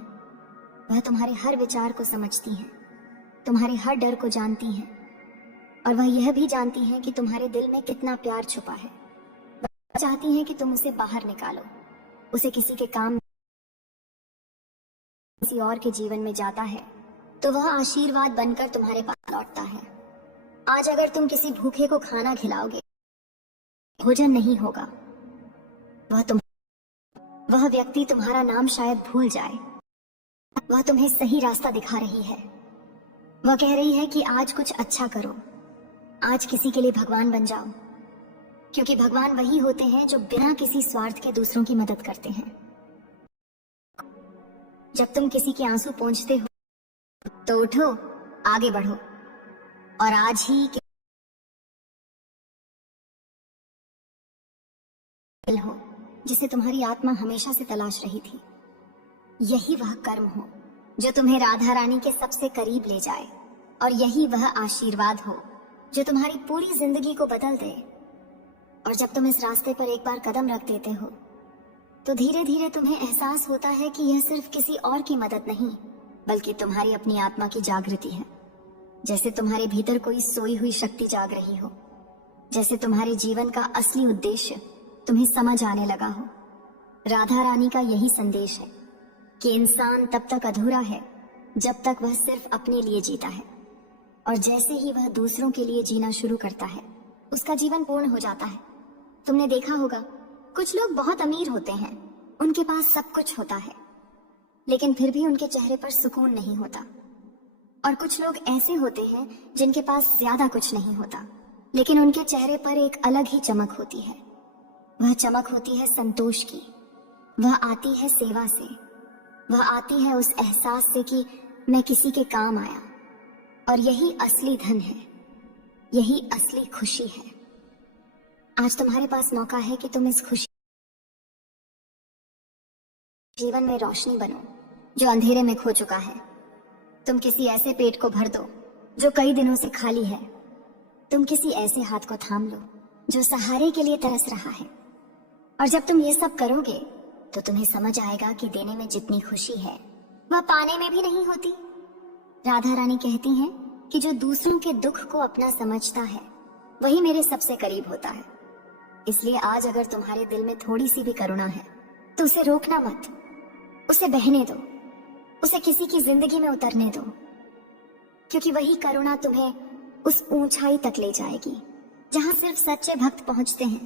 वह तुम्हारे हर विचार को समझती हैं, तुम्हारे हर डर को जानती हैं, और वह यह भी जानती हैं कि तुम्हारे दिल में कितना प्यार छुपा है। वह चाहती हैं कि तुम उसे बाहर निकालो, उसे किसी के काम, किसी और के जीवन में जाता है तो वह आशीर्वाद बनकर तुम्हारे पास लौटता है। आज अगर तुम किसी भूखे को खाना खिलाओगे, भोजन नहीं होगा, वह व्यक्ति तुम्हारा नाम शायद भूल जाए। वह तुम्हें सही रास्ता दिखा रही है। वह कह रही है कि आज कुछ अच्छा करो, आज किसी के लिए भगवान बन जाओ, क्योंकि भगवान वही होते हैं जो बिना किसी स्वार्थ के दूसरों की मदद करते हैं। जब तुम किसी के आंसू पोंछते हो तो उठो, आगे बढ़ो, और आज ही जिसे तुम्हारी आत्मा हमेशा से तलाश रही थी। यही वह कर्म हो जो तुम्हें राधा रानी के सबसे करीब ले जाए, और यही वह आशीर्वाद हो जो तुम्हारी पूरी जिंदगी को बदल दे। और जब तुम इस रास्ते पर एक बार कदम रख देते हो तो धीरे धीरे तुम्हें एहसास होता है कि यह सिर्फ किसी और की मदद नहीं, बल्कि तुम्हारी अपनी आत्मा की जागृति है। जैसे तुम्हारे भीतर कोई सोई हुई शक्ति जाग रही हो, जैसे तुम्हारे जीवन का असली उद्देश्य तुम्हें समझ आने लगा हो। राधा रानी का यही संदेश है कि इंसान तब तक अधूरा है जब तक वह सिर्फ अपने लिए जीता है, और जैसे ही वह दूसरों के लिए जीना शुरू करता है उसका जीवन पूर्ण हो जाता है। तुमने देखा होगा, कुछ लोग बहुत अमीर होते हैं, उनके पास सब कुछ होता है, लेकिन फिर भी उनके चेहरे पर सुकून नहीं होता। और कुछ लोग ऐसे होते हैं जिनके पास ज्यादा कुछ नहीं होता, लेकिन उनके चेहरे पर एक अलग ही चमक होती है। वह चमक होती है संतोष की। वह आती है सेवा से, वह आती है उस एहसास से कि मैं किसी के काम आया। और यही असली धन है, यही असली खुशी है। आज तुम्हारे पास मौका है कि तुम इस खुशी जीवन में रोशनी बनो जो अंधेरे में खो चुका है। तुम किसी ऐसे पेट को भर दो जो कई दिनों से खाली है। तुम किसी ऐसे हाथ को थाम लो जो सहारे के लिए तरस रहा है। और जब तुम ये सब करोगे तो तुम्हें समझ आएगा कि देने में जितनी खुशी है वह पाने में भी नहीं होती। राधा रानी कहती हैं कि जो दूसरों के दुख को अपना समझता है वही मेरे सबसे करीब होता है। इसलिए आज अगर तुम्हारे दिल में थोड़ी सी भी करुणा है तो उसे रोकना मत, उसे बहने दो, उसे किसी की जिंदगी में उतरने दो, क्योंकि वही करुणा तुम्हें उस ऊंचाई तक ले जाएगी जहां सिर्फ सच्चे भक्त पहुंचते हैं।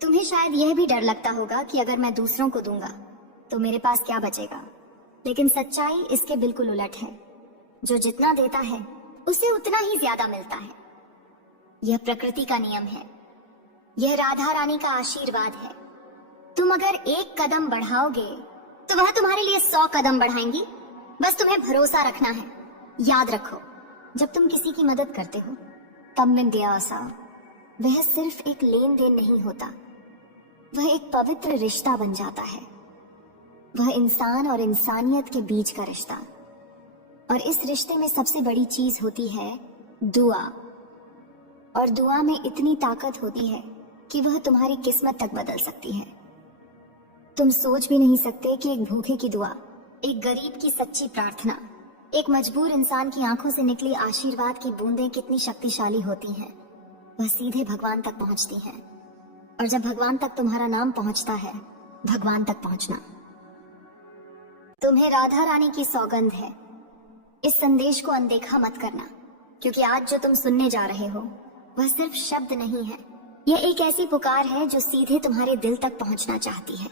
तुम्हें शायद यह भी डर लगता होगा कि अगर मैं दूसरों को दूंगा तो मेरे पास क्या बचेगा, लेकिन सच्चाई इसके बिल्कुल उलट है। जो जितना देता है उसे उतना ही ज्यादा मिलता है। यह प्रकृति का नियम है, यह राधा रानी का आशीर्वाद है। तुम अगर एक कदम बढ़ाओगे तो वह तुम्हारे लिए 100 कदम बढ़ाएंगी। बस तुम्हें भरोसा रखना है। याद रखो, जब तुम किसी की मदद करते हो तब में दिया सा वह सिर्फ एक लेन देन नहीं होता, वह एक पवित्र रिश्ता बन जाता है। वह इंसान और इंसानियत के बीच का रिश्ता। और इस रिश्ते में सबसे बड़ी चीज होती है दुआ। और दुआ में इतनी ताकत होती है कि वह तुम्हारी किस्मत तक बदल सकती है। तुम सोच भी नहीं सकते कि एक भूखे की दुआ, एक गरीब की सच्ची प्रार्थना, एक मजबूर इंसान की आंखों से निकली आशीर्वाद की बूंदें कितनी शक्तिशाली होती हैं। वह सीधे भगवान तक पहुंचती हैं। और जब भगवान तक तुम्हारा नाम पहुंचता है, भगवान तक पहुंचना। तुम्हें राधा रानी की सौगंध है, इस संदेश को अनदेखा मत करना, क्योंकि आज जो तुम सुनने जा रहे हो वह सिर्फ शब्द नहीं है, यह एक ऐसी पुकार है जो सीधे तुम्हारे दिल तक पहुंचना चाहती है।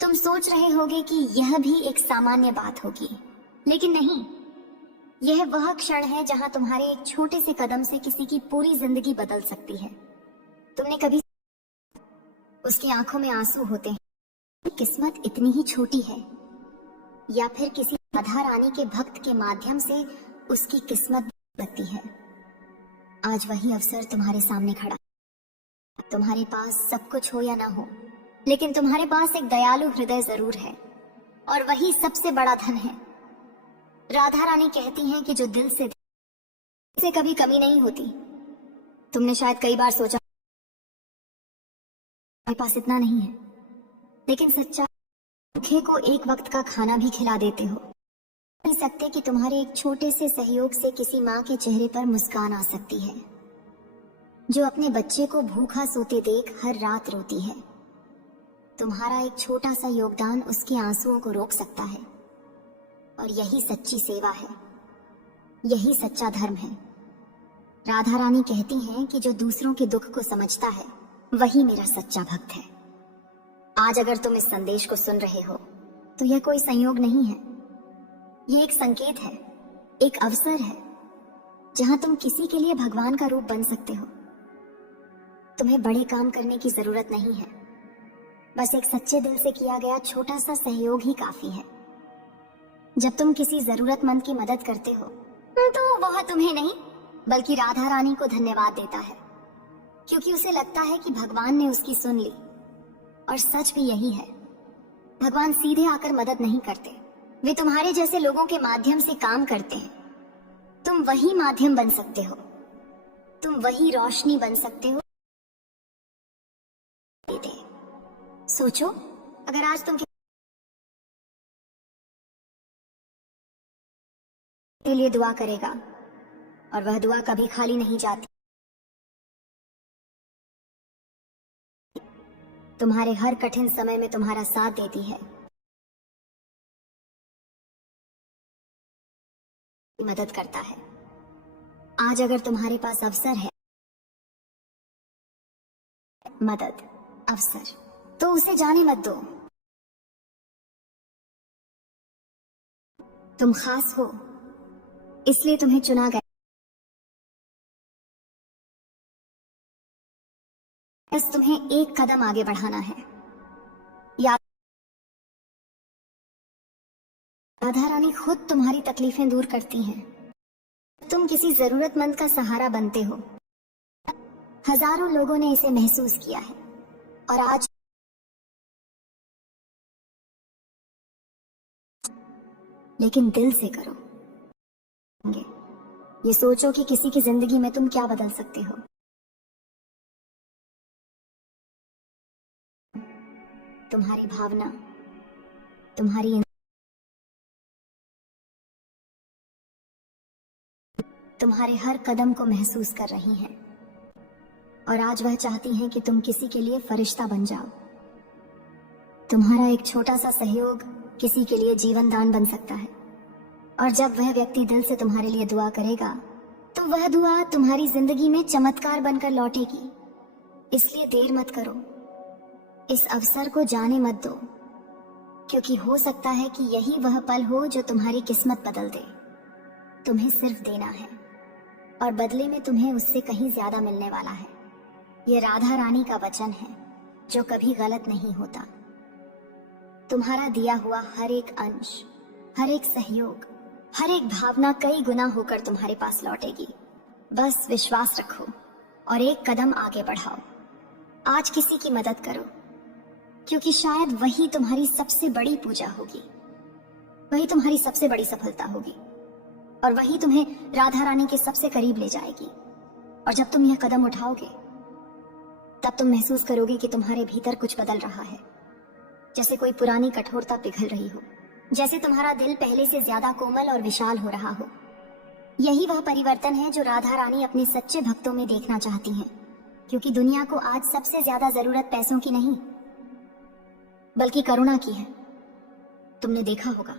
तुम सोच रहे होगे कि यह भी एक सामान्य बात होगी, लेकिन नहीं, यह वह क्षण है जहां तुम्हारे एक छोटे से कदम से किसी की पूरी जिंदगी बदल सकती है। तुमने कभी उसकी आंखों में आंसू होते हैं, किस्मत इतनी ही छोटी है, या फिर किसी राधा रानी के भक्त के माध्यम से उसकी किस्मत बदलती है। आज वही अवसर तुम्हारे सामने खड़ा। तुम्हारे पास सब कुछ हो या ना हो, लेकिन तुम्हारे पास एक दयालु हृदय जरूर है, और वही सबसे बड़ा धन है। राधा रानी कहती हैं कि जो दिल से कभी कमी नहीं होती। तुमने शायद कई बार सोचा मेरे पास इतना नहीं है, लेकिन सच्चा भूखे को एक वक्त का खाना भी खिला देते हो। नहीं सकते कि तुम्हारे एक छोटे से सहयोग से किसी माँ के चेहरे पर मुस्कान आ सकती है, जो अपने बच्चे को भूखा सोते देख हर रात रोती है। तुम्हारा एक छोटा सा योगदान उसके आंसुओं को रोक सकता है। और यही सच्ची सेवा है, यही सच्चा धर्म है। राधा रानी कहती हैं कि जो दूसरों के दुख को समझता है वही मेरा सच्चा भक्त है। आज अगर तुम इस संदेश को सुन रहे हो तो यह कोई संयोग नहीं है, यह एक संकेत है, एक अवसर है जहां तुम किसी के लिए भगवान का रूप बन सकते हो। तुम्हें बड़े काम करने की जरूरत नहीं है, बस एक सच्चे दिल से किया गया छोटा सा सहयोग ही काफी है। जब तुम किसी जरूरतमंद की मदद करते हो तो वह तुम्हें नहीं बल्कि राधा रानी को धन्यवाद देता है, क्योंकि उसे लगता है कि भगवान ने उसकी सुन ली। और सच भी यही है, भगवान सीधे आकर मदद नहीं करते, वे तुम्हारे जैसे लोगों के माध्यम से काम करते हैं। तुम वही माध्यम बन सकते हो, तुम वही रोशनी बन सकते हो। सोचो, अगर आज तुम के लिए दुआ करेगा और वह दुआ कभी खाली नहीं जाती, तुम्हारे हर कठिन समय में तुम्हारा साथ देती है, मदद करता है। आज अगर तुम्हारे पास अवसर है, मदद, अवसर, तो उसे जाने मत दो। तुम खास हो, इसलिए तुम्हें चुना गया। बस तुम्हें एक कदम आगे बढ़ाना है। राधा रानी खुद तुम्हारी तकलीफें दूर करती हैं। तुम किसी जरूरतमंद का सहारा बनते हो। हजारों लोगों ने इसे महसूस किया है और आज लेकिन दिल से करो। ये सोचो कि किसी की जिंदगी में तुम क्या बदल सकते हो। तुम्हारी भावना, तुम्हारी तुम्हारे हर कदम को महसूस कर रही हैं और आज वह चाहती हैं कि तुम किसी के लिए फरिश्ता बन जाओ। तुम्हारा एक छोटा सा सहयोग किसी के लिए जीवन दान बन सकता है और जब वह व्यक्ति दिल से तुम्हारे लिए दुआ करेगा तो वह दुआ तुम्हारी जिंदगी में चमत्कार बनकर लौटेगी। इसलिए देर मत करो, इस अवसर को जाने मत दो, क्योंकि हो सकता है कि यही वह पल हो जो तुम्हारी किस्मत बदल दे। तुम्हें सिर्फ देना है और बदले में तुम्हें उससे कहीं ज्यादा मिलने वाला है। यह राधा रानी का वचन है जो कभी गलत नहीं होता। तुम्हारा दिया हुआ हर एक अंश, हर एक सहयोग, हर एक भावना कई गुना होकर तुम्हारे पास लौटेगी। बस विश्वास रखो और एक कदम आगे बढ़ाओ। आज किसी की मदद करो, क्योंकि शायद वही तुम्हारी सबसे बड़ी पूजा होगी, वही तुम्हारी सबसे बड़ी सफलता होगी और वही तुम्हें राधा रानी के सबसे करीब ले जाएगी। और जब तुम यह कदम उठाओगे तब तुम महसूस करोगे कि तुम्हारे भीतर कुछ बदल रहा है, जैसे कोई पुरानी कठोरता पिघल रही हो, जैसे तुम्हारा दिल पहले से ज्यादा कोमल और विशाल हो रहा हो। यही वह परिवर्तन है जो राधा रानी अपने सच्चे भक्तों में देखना चाहती हैं, क्योंकि दुनिया को आज सबसे ज्यादा जरूरत पैसों की नहीं बल्कि करुणा की है। तुमने देखा होगा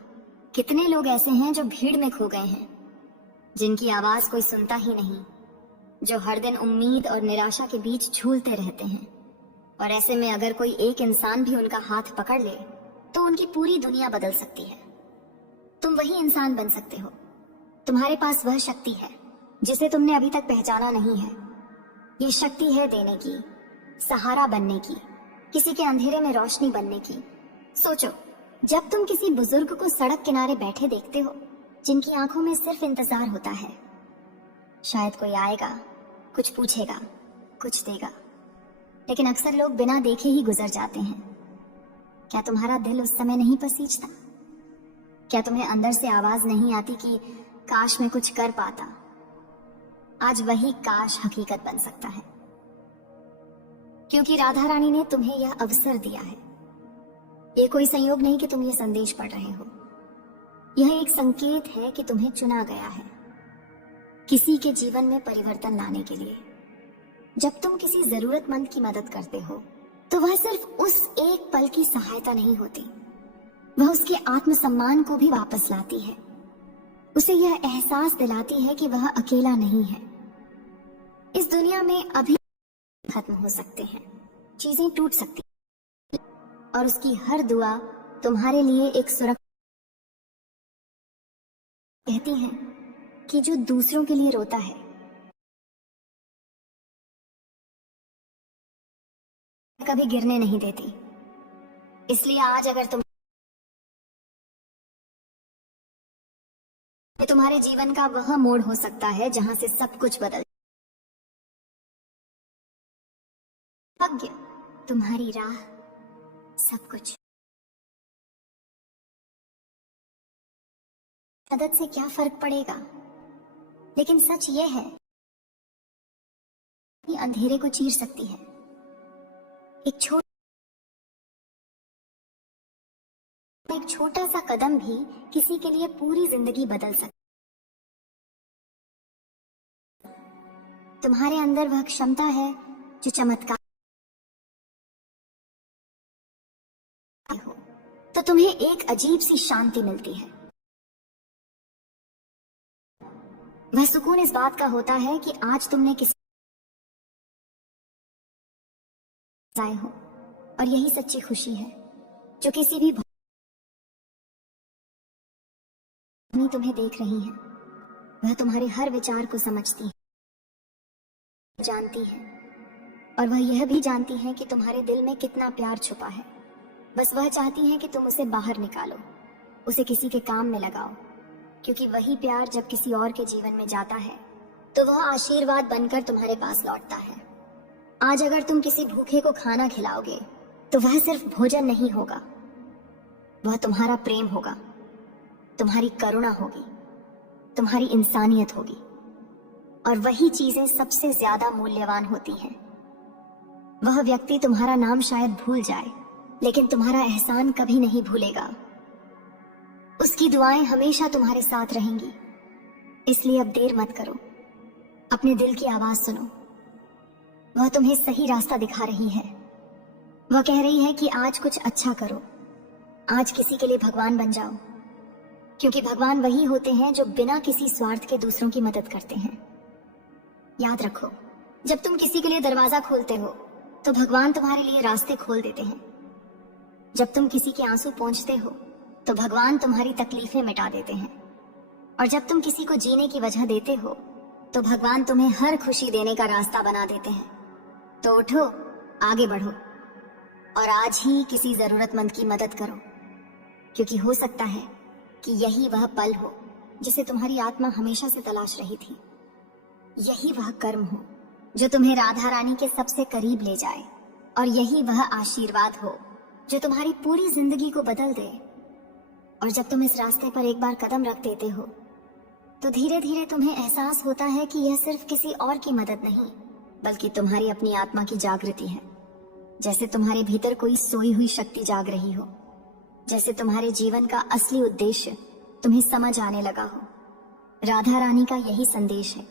कितने लोग ऐसे हैं जो भीड़ में खो गए हैं, जिनकी आवाज कोई सुनता ही नहीं, जो हर दिन उम्मीद और निराशा के बीच झूलते रहते हैं। और ऐसे में अगर कोई एक इंसान भी उनका हाथ पकड़ ले तो उनकी पूरी दुनिया बदल सकती है। तुम वही इंसान बन सकते हो। तुम्हारे पास वह शक्ति है जिसे तुमने अभी तक पहचाना नहीं है। ये शक्ति है देने की, सहारा बनने की, किसी के अंधेरे में रोशनी बनने की। सोचो, जब तुम किसी बुजुर्ग को सड़क किनारे बैठे देखते हो, जिनकी आंखों में सिर्फ इंतजार होता है, शायद कोई आएगा, कुछ पूछेगा, कुछ देगा, लेकिन अक्सर लोग बिना देखे ही गुजर जाते हैं। क्या तुम्हारा दिल उस समय नहीं पसीजता? क्या तुम्हें अंदर से आवाज नहीं आती कि काश मैं कुछ कर पाता? आज वही काश हकीकत बन सकता है, क्योंकि राधा रानी ने तुम्हें यह अवसर दिया है। ये कोई संयोग नहीं कि तुम ये संदेश पढ़ रहे हो, यह एक संकेत है कि तुम्हें चुना गया है किसी के जीवन में परिवर्तन लाने के लिए। जब तुम किसी जरूरतमंद की मदद करते हो तो वह सिर्फ उस एक पल की सहायता नहीं होती, वह उसके आत्मसम्मान को भी वापस लाती है। उसे यह एहसास दिलाती है कि वह अकेला नहीं है। इस दुनिया में अभी खत्म हो सकते हैं, चीजें टूट सकती हैं, और उसकी हर दुआ तुम्हारे लिए एक सुरक्षा। कहती हैं कि जो दूसरों के लिए रोता है कभी गिरने नहीं देती। इसलिए आज अगर तुम्हारे जीवन का वह मोड़ हो सकता है जहां से सब कुछ बदल। भाग्य, तुम्हारी राह सब कुछ। मदद से क्या फर्क पड़ेगा, लेकिन सच ये है कि अंधेरे को चीर सकती है। एक छोटा सा कदम भी किसी के लिए पूरी जिंदगी बदल सकता। तुम्हारे अंदर वह क्षमता है जो चमत्कार हो, तो तुम्हें एक अजीब सी शांति मिलती है। वह सुकून इस बात का होता है कि आज तुमने किसी आए हो, और यही सच्ची खुशी है जो किसी भी तुम्हें देख रही है। वह तुम्हारे हर विचार को समझती है, जानती है, और वह यह भी जानती है कि तुम्हारे दिल में कितना प्यार छुपा है। बस वह चाहती है कि तुम उसे बाहर निकालो, उसे किसी के काम में लगाओ, क्योंकि वही प्यार जब किसी और के जीवन में जाता है तो वह आशीर्वाद बनकर तुम्हारे पास लौटता है। आज अगर तुम किसी भूखे को खाना खिलाओगे तो वह सिर्फ भोजन नहीं होगा, वह तुम्हारा प्रेम होगा, तुम्हारी करुणा होगी, तुम्हारी इंसानियत होगी। और वही चीजें सबसे ज्यादा मूल्यवान होती हैं। वह व्यक्ति तुम्हारा नाम शायद भूल जाए, लेकिन तुम्हारा एहसान कभी नहीं भूलेगा। उसकी दुआएं हमेशा तुम्हारे साथ रहेंगी। इसलिए अब देर मत करो, अपने दिल की आवाज सुनो। वह तुम्हें सही रास्ता दिखा रही है। वह कह रही है कि आज कुछ अच्छा करो, आज किसी के लिए भगवान बन जाओ, क्योंकि भगवान वही होते हैं जो बिना किसी स्वार्थ के दूसरों की मदद करते हैं। याद रखो, जब तुम किसी के लिए दरवाजा खोलते हो तो भगवान तुम्हारे लिए रास्ते खोल देते हैं। जब तुम किसी के आंसू पोंछते हो तो भगवान तुम्हारी तकलीफें मिटा देते हैं। और जब तुम किसी को जीने की वजह देते हो तो भगवान तुम्हें हर खुशी देने का रास्ता बना देते हैं। तो उठो, आगे बढ़ो, और आज ही किसी जरूरतमंद की मदद करो, क्योंकि हो सकता है कि यही वह पल हो जिसे तुम्हारी आत्मा हमेशा से तलाश रही थी। यही वह कर्म हो जो तुम्हें राधा रानी के सबसे करीब ले जाए, और यही वह आशीर्वाद हो जो तुम्हारी पूरी जिंदगी को बदल दे। और जब तुम इस रास्ते पर एक बार कदम रख देते हो तो धीरे धीरे तुम्हें एहसास होता है कि यह सिर्फ किसी और की मदद नहीं, बल्कि तुम्हारी अपनी आत्मा की जागृति है। जैसे तुम्हारे भीतर कोई सोई हुई शक्ति जाग रही हो, जैसे तुम्हारे जीवन का असली उद्देश्य तुम्हें समझ आने लगा हो। राधा रानी का यही संदेश है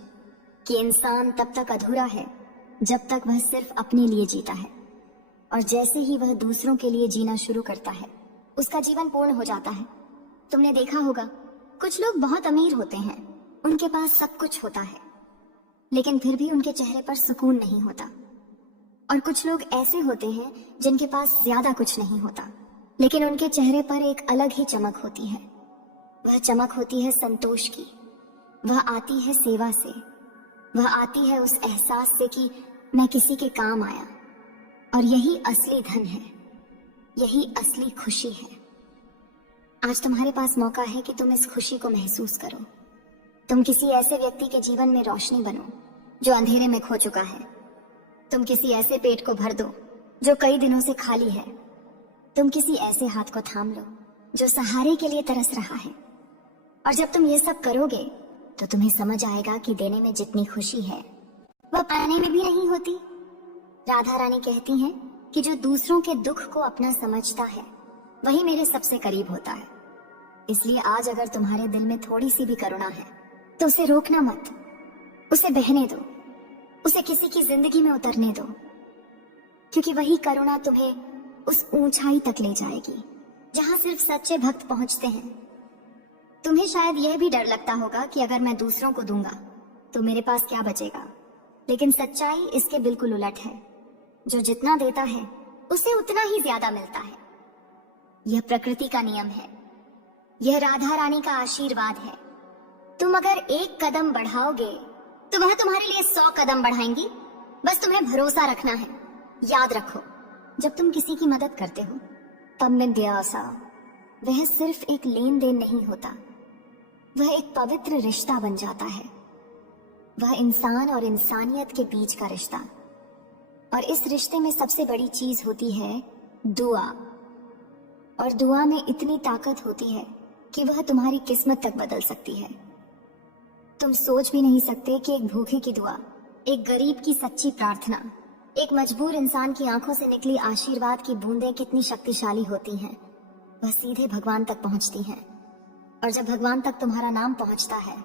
कि इंसान तब तक अधूरा है जब तक वह सिर्फ अपने लिए जीता है, और जैसे ही वह दूसरों के लिए जीना शुरू करता है उसका जीवन पूर्ण हो जाता है। तुमने देखा होगा, कुछ लोग बहुत अमीर होते हैं, उनके पास सब कुछ होता है, लेकिन फिर भी उनके चेहरे पर सुकून नहीं होता। और कुछ लोग ऐसे होते हैं जिनके पास ज्यादा कुछ नहीं होता, लेकिन उनके चेहरे पर एक अलग ही चमक होती है। वह चमक होती है संतोष की। वह आती है सेवा से, वह आती है उस एहसास से कि मैं किसी के काम आया। और यही असली धन है, यही असली खुशी है। आज तुम्हारे पास मौका है कि तुम इस खुशी को महसूस करो। तुम किसी ऐसे व्यक्ति के जीवन में रोशनी बनो जो अंधेरे में खो चुका है। तुम किसी ऐसे पेट को भर दो जो कई दिनों से खाली है। तुम किसी ऐसे हाथ को थाम लो जो सहारे के लिए तरस रहा है। और जब तुम ये सब करोगे तो तुम्हें समझ आएगा कि देने में जितनी खुशी है वह पाने में भी नहीं होती। राधा रानी कहती हैं कि जो दूसरों के दुख को अपना समझता है वही मेरे सबसे करीब होता है। इसलिए आज अगर तुम्हारे दिल में थोड़ी सी भी करुणा है तो उसे रोकना मत, उसे बहने दो, उसे किसी की जिंदगी में उतरने दो, क्योंकि वही करुणा तुम्हें उस ऊंचाई तक ले जाएगी जहां सिर्फ सच्चे भक्त पहुंचते हैं। तुम्हें शायद यह भी डर लगता होगा कि अगर मैं दूसरों को दूंगा तो मेरे पास क्या बचेगा, लेकिन सच्चाई इसके बिल्कुल उलट है। जो जितना देता है उसे उतना ही ज्यादा मिलता है। यह प्रकृति का नियम है, यह राधा रानी का आशीर्वाद है। तुम अगर एक कदम बढ़ाओगे तो वह तुम्हारे लिए 100 कदम बढ़ाएंगी। बस तुम्हें भरोसा रखना है। याद रखो, जब तुम किसी की मदद करते हो तब में दयासा वह सिर्फ एक लेन देन नहीं होता, वह एक पवित्र रिश्ता बन जाता है। वह इंसान और इंसानियत के बीच का रिश्ता। और इस रिश्ते में सबसे बड़ी चीज होती है दुआ। और दुआ में इतनी ताकत होती है कि वह तुम्हारी किस्मत तक बदल सकती है। तुम सोच भी नहीं सकते कि एक भूखे की दुआ, एक गरीब की सच्ची प्रार्थना, एक मजबूर इंसान की आंखों से निकली आशीर्वाद की बूंदें कितनी शक्तिशाली होती हैं। वह सीधे भगवान तक पहुंचती हैं, और जब भगवान तक तुम्हारा नाम पहुंचता है